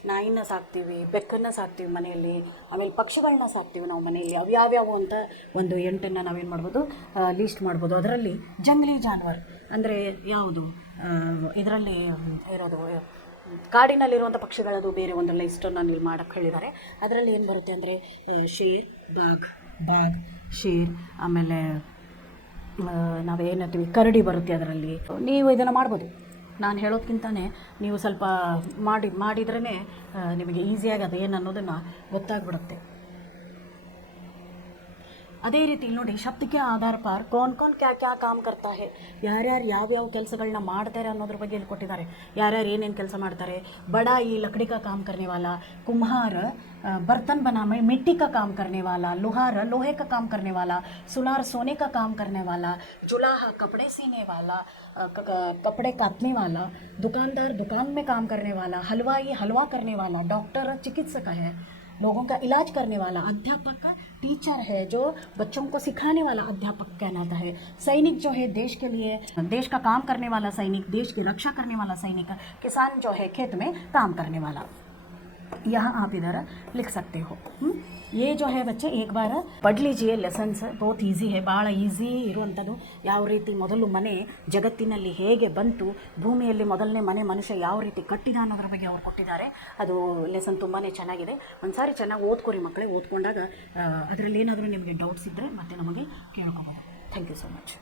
ನಾಯಿನ ಸಾಕ್ತೀವಿ, ಬೆಕ್ಕನ್ನು ಸಾಕ್ತೀವಿ ಮನೆಯಲ್ಲಿ. ಆಮೇಲೆ ಪಕ್ಷಿಗಳನ್ನ ಸಾಕ್ತೀವಿ ನಾವು ಮನೆಯಲ್ಲಿ. ಅವು ಯಾವ್ಯಾವು ಅಂತ ಒಂದು 8 ನಾವೇನು ಮಾಡ್ಬೋದು? ಲೀಸ್ಟ್ ಮಾಡ್ಬೋದು. ಅದರಲ್ಲಿ ಜಂಗಲಿ ಜಾನುವಾರು ಅಂದರೆ ಯಾವುದು? ಇದರಲ್ಲಿ ಇರೋದು ಕಾಡಿನಲ್ಲಿರುವಂಥ ಪಕ್ಷಿಗಳದು ಬೇರೆ ಒಂದು ಲಿಸ್ಟನ್ನು ಇಲ್ಲಿ ಮಾಡೋಕ್ಕೆ ಹೇಳಿದ್ದಾರೆ. ಅದರಲ್ಲಿ ಏನು ಬರುತ್ತೆ ಅಂದರೆ ಶೇರ್, ಬಾಗ್, ಶೇರ್. ಆಮೇಲೆ ನಾವೇನಂತೀವಿ ಕರಡಿ ಬರುತ್ತೆ ಅದರಲ್ಲಿ. ನೀವು ಇದನ್ನು ಮಾಡ್ಬೋದು. ನಾನು ಹೇಳೋದಕ್ಕಿಂತಲೇ ನೀವು ಸ್ವಲ್ಪ ಮಾಡಿದ್ರೇ ನಿಮಗೆ ಈಸಿಯಾಗಿ ಅದು ಏನು ಅನ್ನೋದನ್ನು ಗೊತ್ತಾಗ್ಬಿಡುತ್ತೆ. ಅದೇ ರೀತಿ ನೋಡಿ, ಶಬ್ದಕ್ಕೆ ಆಧಾರ ಪಾರ್ ಕೌನ್ ಕ್ಯಾ ಕಾಮ್ ಕರ್ತಾ ಹೇ. ಯಾರ್ಯಾರು ಯಾವ್ಯಾವ ಕೆಲಸಗಳನ್ನ ಮಾಡ್ತಾರೆ ಅನ್ನೋದ್ರ ಬಗ್ಗೆ ಇಲ್ಲಿ ಕೊಟ್ಟಿದ್ದಾರೆ. ಯಾರ್ಯಾರು ಏನೇನು ಕೆಲಸ ಮಾಡ್ತಾರೆ. ಬಡಾಯಿ ಲಕಡಿ ಕಾ ಕಾಮ್ ಕರ್ನೆ ವಾಲಾ, ಕುಮ್ಹಾರ बर्तन बनाने मिट्टी का काम करने वाला, लुहार लोहे का काम करने वाला, सुनार सोने का काम करने वाला, जुलाहा कपड़े सीने वाला, कपड़े काटने वाला, दुकानदार दुकान में काम करने वाला, हलवाई हलवा करने वाला, डॉक्टर चिकित्सक है, लोगों का इलाज करने वाला, अध्यापक टीचर है, जो बच्चों को सिखाने वाला अध्यापक कहलाता है। सैनिक जो है देश के लिए देश का काम करने वाला सैनिक, देश की रक्षा करने वाला सैनिक। किसान जो है खेत में काम करने वाला। यहाँ आप इधर लिख सकते हो। ये जो है बच्चे एक बार पढ़ लीजिए ಲೆಸನ್ಸ್. बहुत ಈಸಿ है, ಭಾಳ ಈಸಿ ಇರುವಂಥದ್ದು. ಯಾವ ರೀತಿ ಮೊದಲು ಮನೆ ಜಗತ್ತಿನಲ್ಲಿ ಹೇಗೆ ಬಂತು, ಭೂಮಿಯಲ್ಲಿ ಮೊದಲನೇ ಮನೆ ಮನುಷ್ಯ ಯಾವ ರೀತಿ ಕಟ್ಟಿದ ಅನ್ನೋದ್ರ ಬಗ್ಗೆ ಅವ್ರು ಕೊಟ್ಟಿದ್ದಾರೆ. ಅದು ಲೆಸನ್ ತುಂಬಾ ಚೆನ್ನಾಗಿದೆ. ಒಂದು ಸಾರಿ ಚೆನ್ನಾಗಿ ಓದ್ಕೊರಿ ಮಕ್ಕಳೇ. ಓದ್ಕೊಂಡಾಗ ಅದರಲ್ಲಿ ಏನಾದರೂ ನಿಮಗೆ ಡೌಟ್ಸ್ ಇದ್ದರೆ ಮತ್ತೆ ನಮಗೆ ಕೇಳ್ಕೊಬೋದು. Thank you so much.